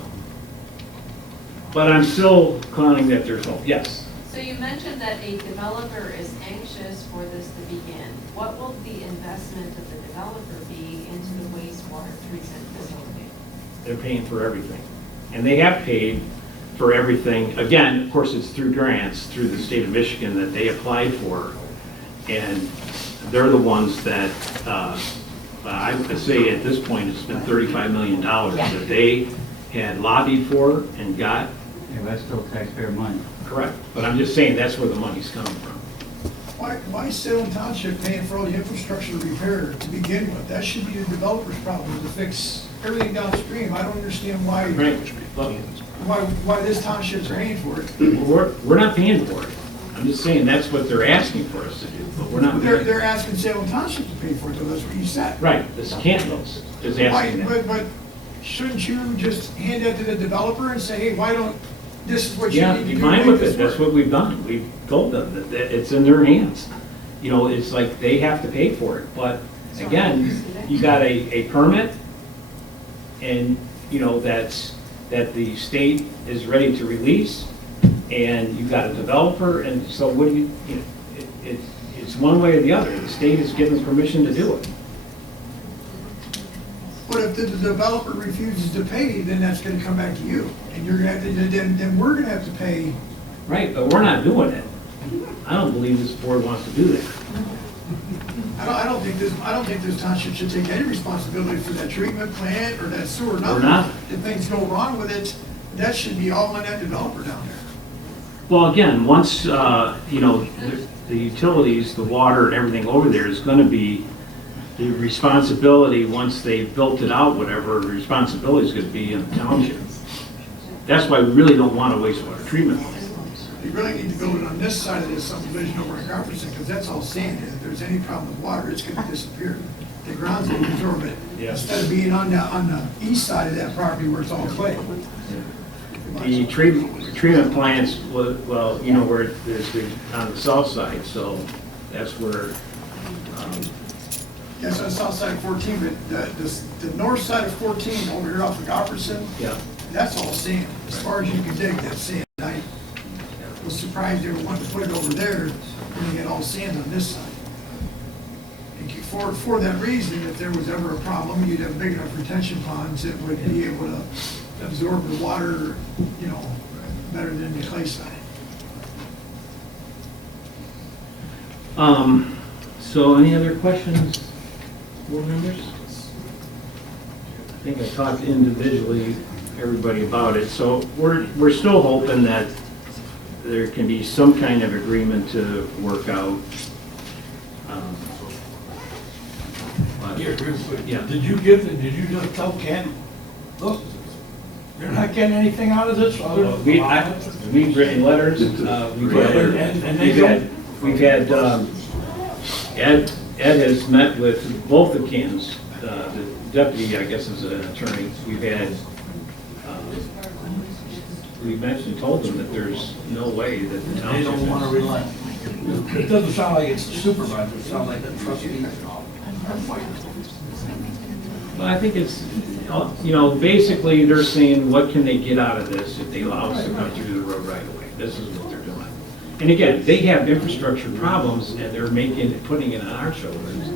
but I'm still claiming that there's hope, yes. So you mentioned that a developer is anxious for this to begin. What will the investment of the developer be into the wastewater treatment facility? They're paying for everything. And they have paid for everything. Again, of course, it's through grants, through the state of Michigan that they applied for. And they're the ones that, I would say at this point, it's been $35 million that they had lobbied for and got. Yeah, that's still taxpayer money. Correct. But I'm just saying, that's where the money's coming from. Why is Salem Township paying for all the infrastructure repair to begin with? That should be the developer's problem to fix everything downstream. I don't understand why, Right. But why this township's paying for it. we're not paying for it. I'm just saying, that's what they're asking for us to do, but we're not. They're asking Salem Township to pay for it, though, that's what you said. Right, this Cantlos is asking that. But shouldn't you just hand that to the developer and say, hey, why don't, this is what you Yeah, need to be do. to fine make with this it, that's work. what we've done, we've told them that it's in their hands. It's like they have to pay for it, but again, you got a permit, and, that the state is ready to release, and you've got a developer, and so what do it's one way or the other, the state is given permission to do it. But if the developer refuses to pay, then that's gonna come back to you, and you're gonna have to, then we're gonna have to pay. Right, but we're not doing it. I don't believe this board wants to do that. I don't think this township should take any responsibility for that treatment plant or that sewer, nothing. not. If things go wrong with it, that should be all on that developer down there. Well, again, once, the utilities, the water and everything over there is gonna be, the responsibility, once they've built it out, whatever, the responsibility is gonna be in the township. That's why we really don't want a wastewater treatment plant. You really need to build it on this side of this subdivision over in Garberson, because that's all sand. If there's any problem with water, it's gonna disappear. The ground's gonna absorb it. Yes. Instead of being on the east side of that property where it's all clay. The treatment plants, well, where there's on the south side, so that's where, Yes, on the south side of 14, but the north side of 14 over here off of Garberson, yeah. that's all sand. As far as you can dig, that's sand. I was surprised they were wanting to put it over there when they had all sand on this side. And for that reason, if there was ever a problem, you'd have big enough retention ponds that would be able to absorb the water, better than the clay side. So any other questions, board members? I think I talked individually, everybody about it, so we're still hoping that there can be some kind of agreement to work out. Here, real quick. Yeah. Did you just tell Ken, look, you're not getting anything out of this other than. We've written letters, we've had, Ed has met with both the Cantons, the deputy, I guess, is an attorney. We've told them that there's no way that the township. They don't want to rely. It doesn't sound like it's the supervisor, it sounds like the trustee. Well, I think it's, basically they're saying, what can they get out of this if they allow us to come through the road right away? This is what they're doing. And again, they have infrastructure problems and they're putting it on our shoulders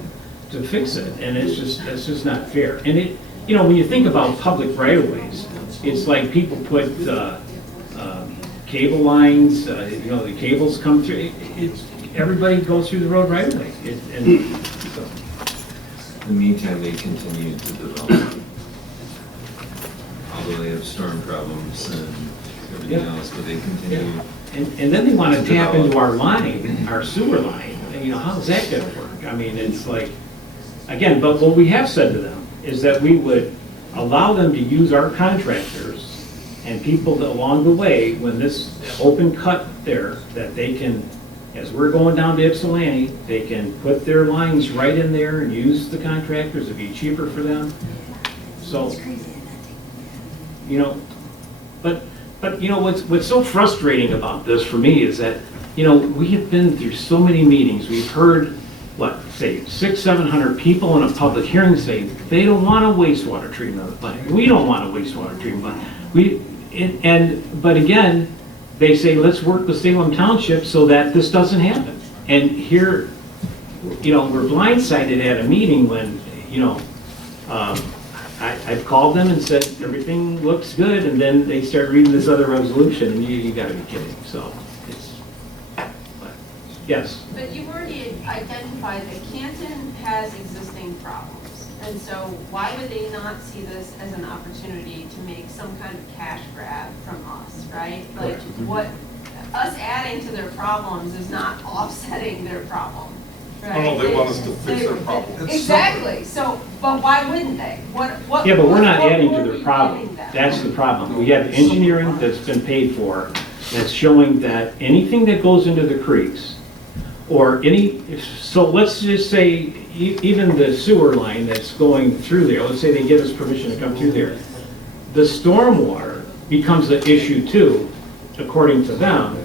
to fix it. And that's just not fair. And when you think about public right-of-ways, it's like people put cable lines, the cables come through. Everybody goes through the road right-of-way. In the meantime, they continue to develop. Although they have storm problems and everything else, but they continue. And then they want to tap into our line, our sewer line. And, how's that going to work? I mean, it's like, again, but what we have said to them is that we would allow them to use our contractors and people along the way, when this open cut there, that they can, as we're going down to Ypsilanti, they can put their lines right in there and use the contractors. It'd be cheaper for them. So, but what's so frustrating about this for me is that we have been through so many meetings, we've heard, say 600-700 people in a public hearing say they don't want a wastewater treatment plant. We don't want a wastewater treatment plant. But again, they say, let's work with Salem Township so that this doesn't happen. And here, we're blindsided at a meeting when, I've called them and said, everything looks good, and then they start reading this other resolution, and you gotta be kidding, so yes. But you've already identified that Canton has existing problems. And so why would they not see this as an opportunity to make some kind of cash grab from us, right? Like us adding to their problems is not offsetting their problem, right? Oh, they want us to fix their problem. Exactly. So, but why wouldn't they? Yeah, but we're not adding to what their are we problem. giving them? That's the problem. We have engineering that's been paid for, that's showing that anything that goes into the creeks, or so let's just say, even the sewer line that's going through there, let's say they give us permission to come through there, the stormwater becomes an issue too, according to them,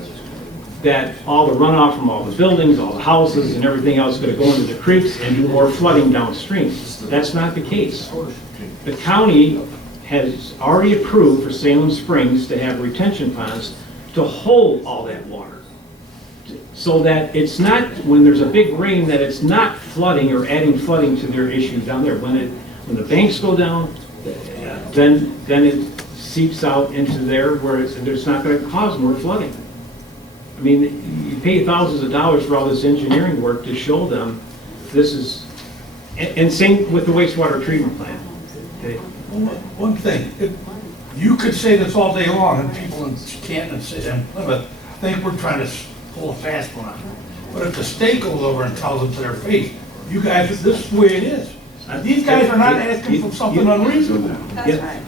that all the runoff from all the buildings, all the houses and everything else is going to go into the creeks and do more flooding downstream. That's not the case. The county has already approved for Salem Springs to have retention ponds to hold all that water. So that it's not, when there's a big rain, that it's not flooding or adding flooding to their issue down there. When the banks go down, then it seeps out into there where it's not going to cause more flooding. I mean, you pay thousands of dollars for all this engineering work to show them this is, and same with the wastewater treatment plant. One thing, you could say this all day long, and people in Canton and Plymouth think we're trying to pull a fast one. But if the state goes over and tells them to their face, you guys, this is the way it is. These guys are not asking for something unreasonable. That's right.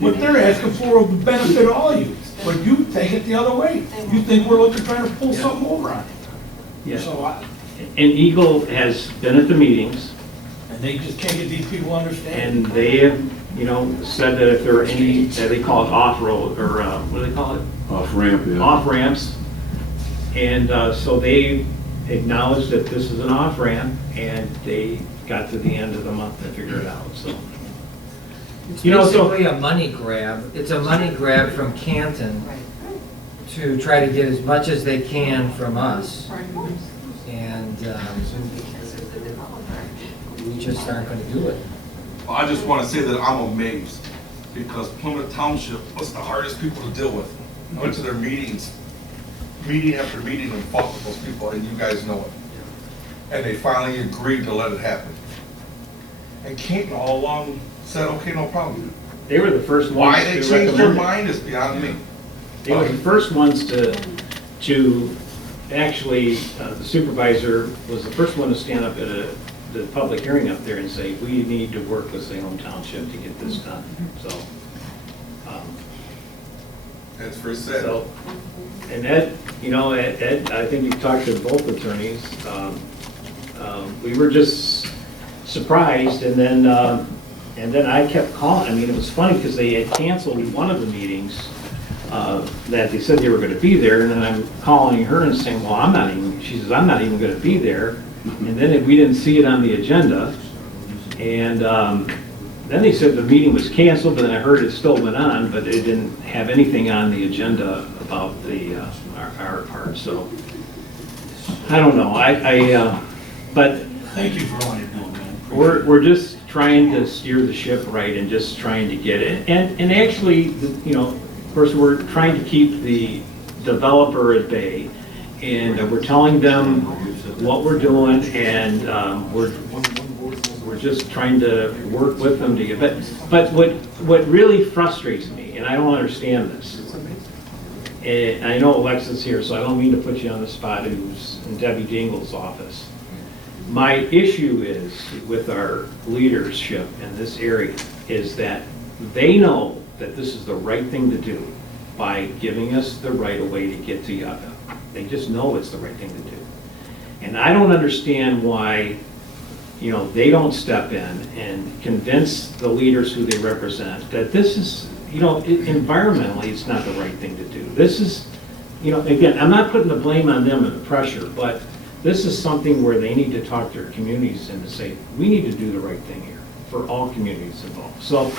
What they're asking for will benefit all of you, but you take it the other way. You think we're looking, trying to pull something over on you. Yeah. So And Eagle has been at the meetings, and they just can't get these people to understand. and they have, said that if there are any, they call it off-road, or what do they call it? Off-ramp, yeah. Off-ramps. And so they acknowledged that this is an off-ramp, and they got to the end of the month and figured it out, so. It's basically a money grab. It's a money grab from Canton to try to get as much as they can from us. And we just aren't going to do it. Well, I just want to say that I'm amazed because Plymouth Township was the hardest people to deal with. I went to their meetings, meeting after meeting, and fought with those people, and you guys know it. And they finally agreed to let it happen. And Canton all along said, okay, no problem. They were the first ones Why they to changed their recommend it. mind is beyond me. They were the first ones to actually, the supervisor was the first one to stand up at the public hearing up there and say, we need to work with Salem Township to get this done, so. That's very sad. So, and Ed, Ed, I think you talked to both attorneys. We were just surprised, and then I kept calling. I mean, it was funny because they had canceled one of the meetings that they said they were going to be there, and then I'm calling her and saying, well, she says, I'm not even going to be there. And then we didn't see it on the agenda, and then they said the meeting was canceled, but then I heard it still went on, but it didn't have anything on the agenda about our part, so I don't know. But Thank you for all you're doing, man. we're just trying to steer the ship right and just trying to get it. And actually, of course, we're trying to keep the developer at bay, and we're telling them what we're doing, and we're just trying to work with them to get. But what really frustrates me, and I don't understand this, and I know Alexa's here, so I don't mean to put you on the spot, who's in Debbie Dingle's office. My issue is with our leadership in this area is that they know that this is the right thing to do by giving us the right of way to get to Yucca. They just know it's the right thing to do. And I don't understand why, they don't step in and convince the leaders who they represent that this is, environmentally, it's not the right thing to do. This is you know, again, I'm not putting the blame on them and the pressure, but this is something where they need to talk to their communities and to say, we need to do the right thing here for all communities involved. So,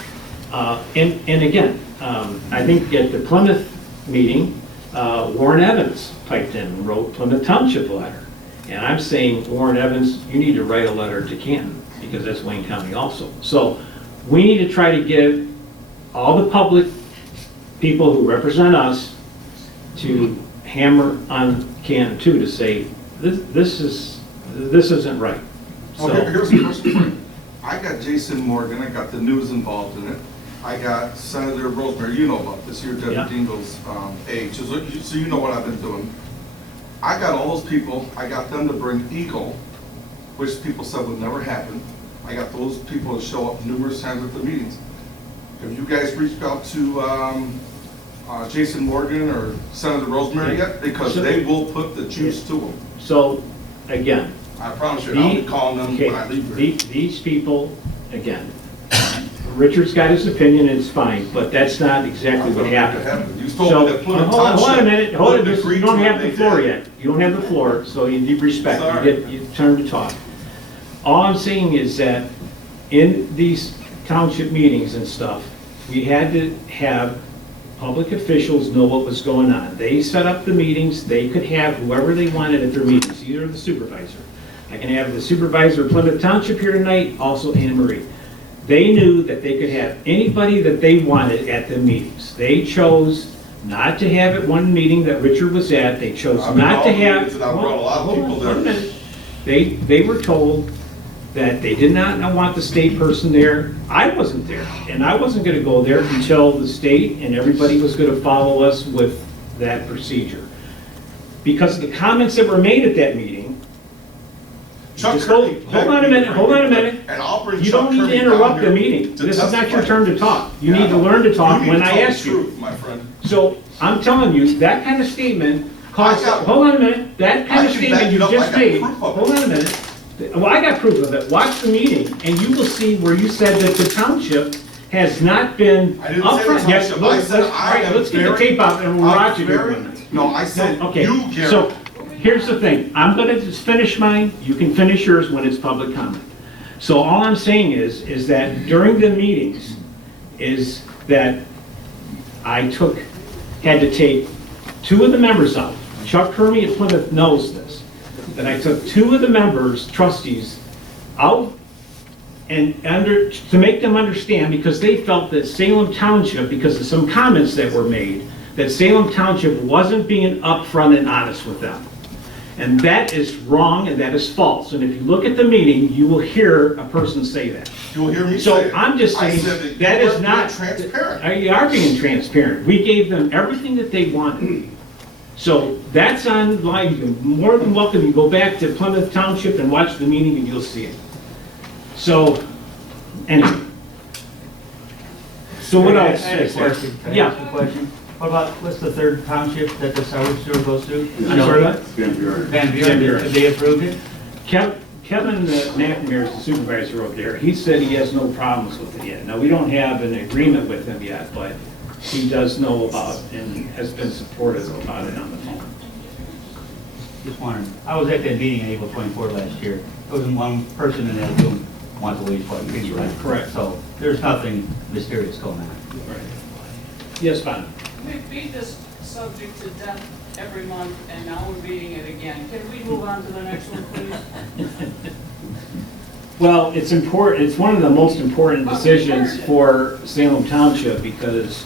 and again, I think at the Plymouth meeting, Warren Evans piped in and wrote Plymouth Township a letter. And I'm saying, Warren Evans, you need to write a letter to Canton, because that's Wayne County also. So we need to try to give all the public people who represent us to hammer on Canton too, to say, this isn't right. Well, here's the first point. I got Jason Morgan, I got the news involved in it. I got Senator Rosemary, you know about this, you're Debbie Dingell's age, so you know what I've been doing. I got all those people, I got them to bring Eagle, which people said would never happen. I got those people to show up numerous times at the meetings. Have you guys reached out to Jason Morgan or Senator Rosemary yet? Because they will put the juice to them. So, again. I promise you, I'll be calling them when I leave here. These people, again, Richard's got his opinion, and it's fine, but that's not exactly what happened. You told me that Plymouth Hold on a minute, hold it, Township you don't have the floor yet. You don't have the floor, so you need respect. You turn to talk. All I'm saying is that in these township meetings and stuff, we had to have public officials know what was going on. They set up the meetings, they could have whoever they wanted at their meetings, either the supervisor. I can have the supervisor of Plymouth Township here tonight, also Anne Marie. They knew that they could have anybody that they wanted at the meetings. They chose not to have at one meeting that Richard was at, they chose not to have. I brought a lot of people there. They were told that they did not want the state person there. I wasn't there, and I wasn't gonna go there until the state and everybody was gonna follow us with that procedure. Because of the comments that were made at that meeting, Chuck just Kirby, hold on a minute. And I'll bring You Chuck don't need Kirby to down interrupt the here meeting. to This is not your testify. turn to talk. You need to learn to talk when I ask You you. need to tell the truth, my friend. So I'm telling you, that kind of statement caused, I got- hold on a minute, that kind I of can statement back you it up. just I got made, proof of it. hold on a minute. Well, I got proof of it. Watch the meeting and you will see where you said that the township has not been I didn't say the upfront. Yes, township. let's- I said all I right, am let's get the very- tape out and we'll I'm watch it. very- No, I said Okay, you, Gary. so here's the thing. I'm gonna just finish mine. You can finish yours when it's public comment. So all I'm saying is that during the meetings, is that I had to take two of the members out. Chuck Kermy at Plymouth knows this. That I took two of the members, trustees, out and to make them understand, because they felt that Salem Township, because of some comments that were made, that Salem Township wasn't being upfront and honest with them. And that is wrong and that is false. And if you look at the meeting, you will hear a person say that. You'll hear me So say it. I'm just I saying, said that that you is weren't not. being transparent. You are being transparent. We gave them everything that they wanted. So that's online. You're more than welcome. You go back to Plymouth Township and watch the meeting and you'll see it. So, anyway. So what else? I had a question. Can I ask a question? What about, what's the third township that the Sour Sewer goes to? I'm sorry, what? Van Buren, have they approved it? Kevin McNamara is the supervisor over there. He said he has no problems with it yet. Now, we don't have an agreement with him yet, but he does know about and has been supportive about it on the phone. Just wondering. I was at that meeting on April 24th last year. There was one person in that room wants to leave for it. Correct. So there's nothing mysterious going on. Yes, Bob? We beat this subject to death every month, and now we're beating it again. Can we move on to the next one, please? Well, it's important, it's one of the most important decisions for Salem Township because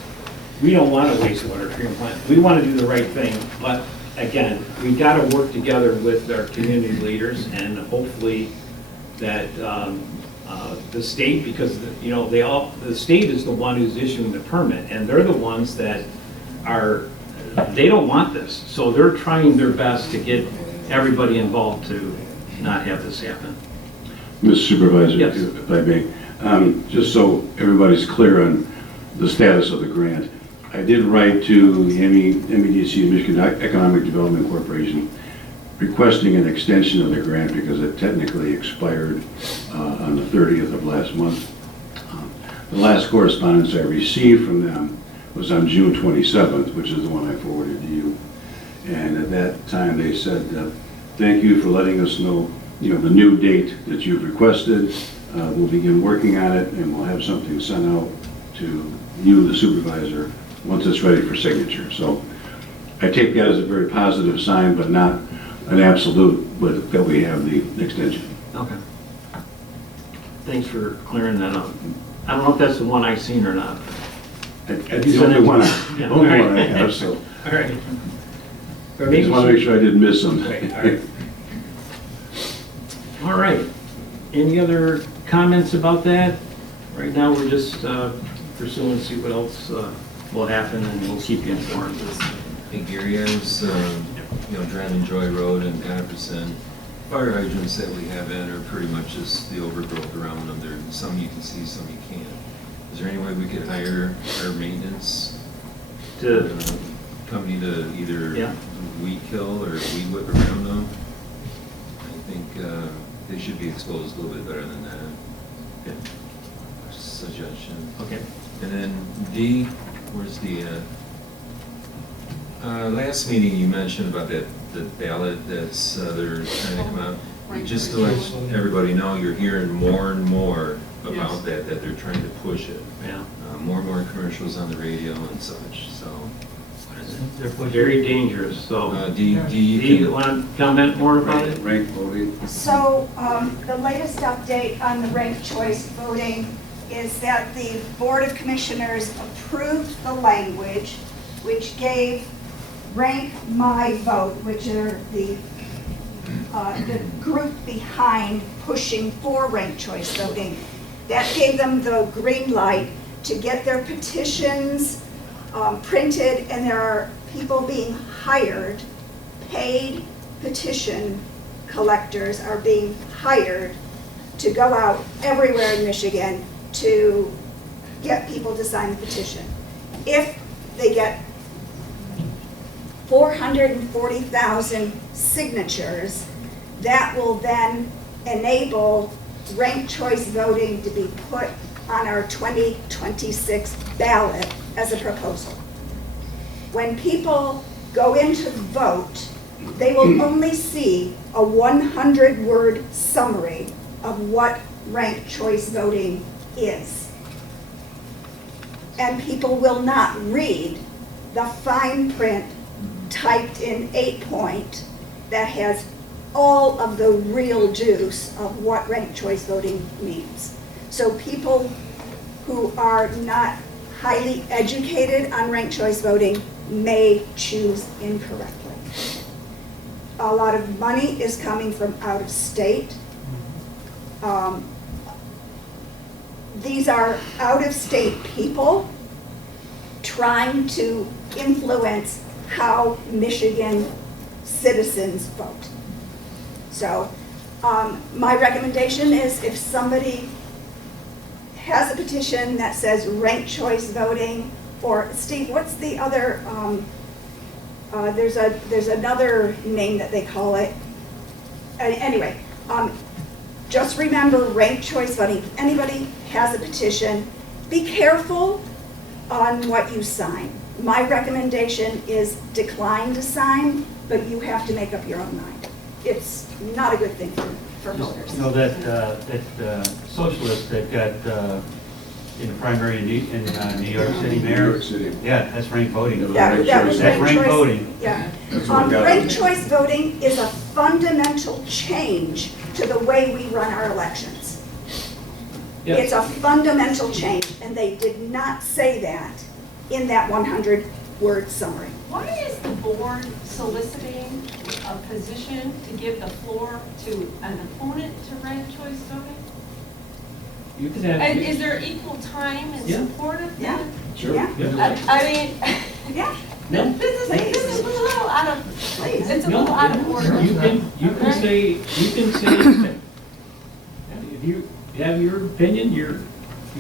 we don't want a wastewater treatment plant. We want to do the right thing, but again, we got to work together with our community leaders and hopefully that the state, because the state is the one who's issuing the permit and they're the ones that they don't want this. So they're trying their best to get everybody involved to not have this happen. Mr. Supervisor, Yes. if I may, just so everybody's clear on the status of the grant, I did write to the MEDC, Michigan Economic Development Corporation, requesting an extension of the grant because it technically expired on the 30th of last month. The last correspondence I received from them was on June 27th, which is the one I forwarded to you. And at that time, they said, thank you for letting us know, the new date that you've requested. We'll begin working on it, and we'll have something sent out to you, the supervisor, once it's ready for signature. So I take that as a very positive sign, but not an absolute, but that we have the extension. Okay. Thanks for clearing that up. I don't know if that's the one I seen or not. That's the only one I have, so. All right. I just want to make sure I didn't miss them. All right. Any other comments about that? Right now, we're just pursuing to see what else will happen, and we'll keep you informed. Hey Gary, I was, driving Joy Road and Goverson. Fire hydrants that we have in are pretty much just the overgrowth around them. There, some you can see, some you can't. Is there any way we could hire our maintenance company to either weed kill or weed whip around them? I think they should be exposed a little bit better than that. Yeah. Suggestion. Okay. And then D, where's the last meeting you mentioned about the ballot that's they're trying to come out. Just to let everybody know, you're hearing more and more about that they're trying to push it. Yeah. More and more commercials on the radio and such. So They're very dangerous. So do you want to comment more about it? Ranked voting. So the latest update on the ranked choice voting is that the Board of Commissioners approved the language which gave Rank My Vote, which are the group behind pushing for ranked choice voting. That gave them the green light to get their petitions printed, and there are people being hired, paid petition collectors are being hired to go out everywhere in Michigan to get people to sign the petition. If they get 440,000 signatures, that will then enable ranked choice voting to be put on our 2026 ballot as a proposal. When people go in to vote, they will only see a 100-word summary of what ranked choice voting is. And people will not read the fine print typed in 8-point that has all of the real juice of what ranked choice voting means. So people who are not highly educated on ranked choice voting may choose incorrectly. A lot of money is coming from out of state. These are out-of-state people trying to influence how Michigan citizens vote. So my recommendation is if somebody has a petition that says ranked choice voting, or Steve, what's the other, there's another name that they call it. Anyway, just remember ranked choice voting. If anybody has a petition, be careful on what you sign. My recommendation is decline to sign, but you have to make up your own mind. It's not a good thing for voters. You know, that socialist that got in the primary in New York City mayor? New York City. Yeah, that's ranked voting. That was That's ranked choice. voting. Yeah. Ranked choice voting is a fundamental change to the way we run our elections. Yeah. It's a fundamental change, and they did not say that in that 100-word summary. Why is the board soliciting a position to give the floor to an opponent to ranked choice voting? You can have. And is there equal time and Yeah. support of Yeah. that? Sure. Yeah. I mean, Yeah. No. this is a little out of, it's a No, little out of order. You can say anything. If you have your opinion, you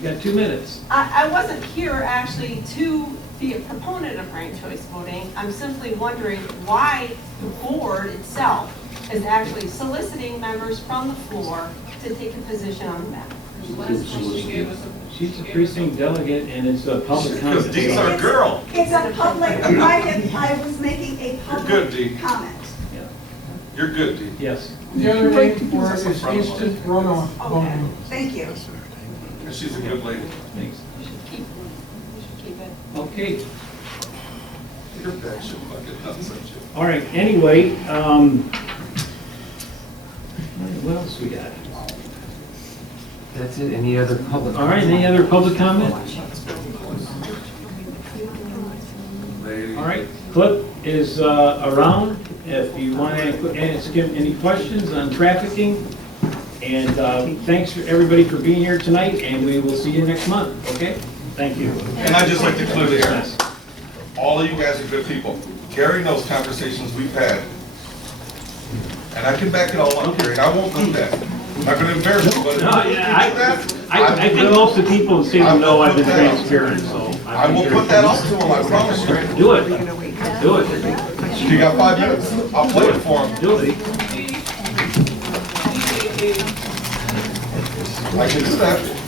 got 2 minutes. I wasn't here actually to be a proponent of ranked choice voting. I'm simply wondering why the board itself is actually soliciting members from the floor to take a position on the matter. Last time she gave us a. She's a precinct delegate and it's a public comment. Because Dee's our girl. It's a public, I was making a You're good, Dee. public comment. You're good, Dee. Yes. The other name for it is instant runoff Okay, voting. thank you. And she's a good lady. Thanks. Keep it. Okay, Your back should fucking nuts, ain't you? all right, anyway, what else we got? That's it, any other public? All right, any other public comment? All right, Cliff is around if you want to ask him any questions on trafficking. And thanks for everybody for being here tonight, and we will see you next month, okay? Thank you. And I'd just like to clear the air. All of you guys are good people. Gary knows conversations we've had. And I can back it all up, Gary, and I won't do that. I'm not gonna embarrass you, but if you No, do yeah, that, I think most of the people in Salem know I've been transparent, so. I will put that up to him, I promise you. Do it. Do it. You got 5 minutes, I'll play it for him. Do it. I can do that.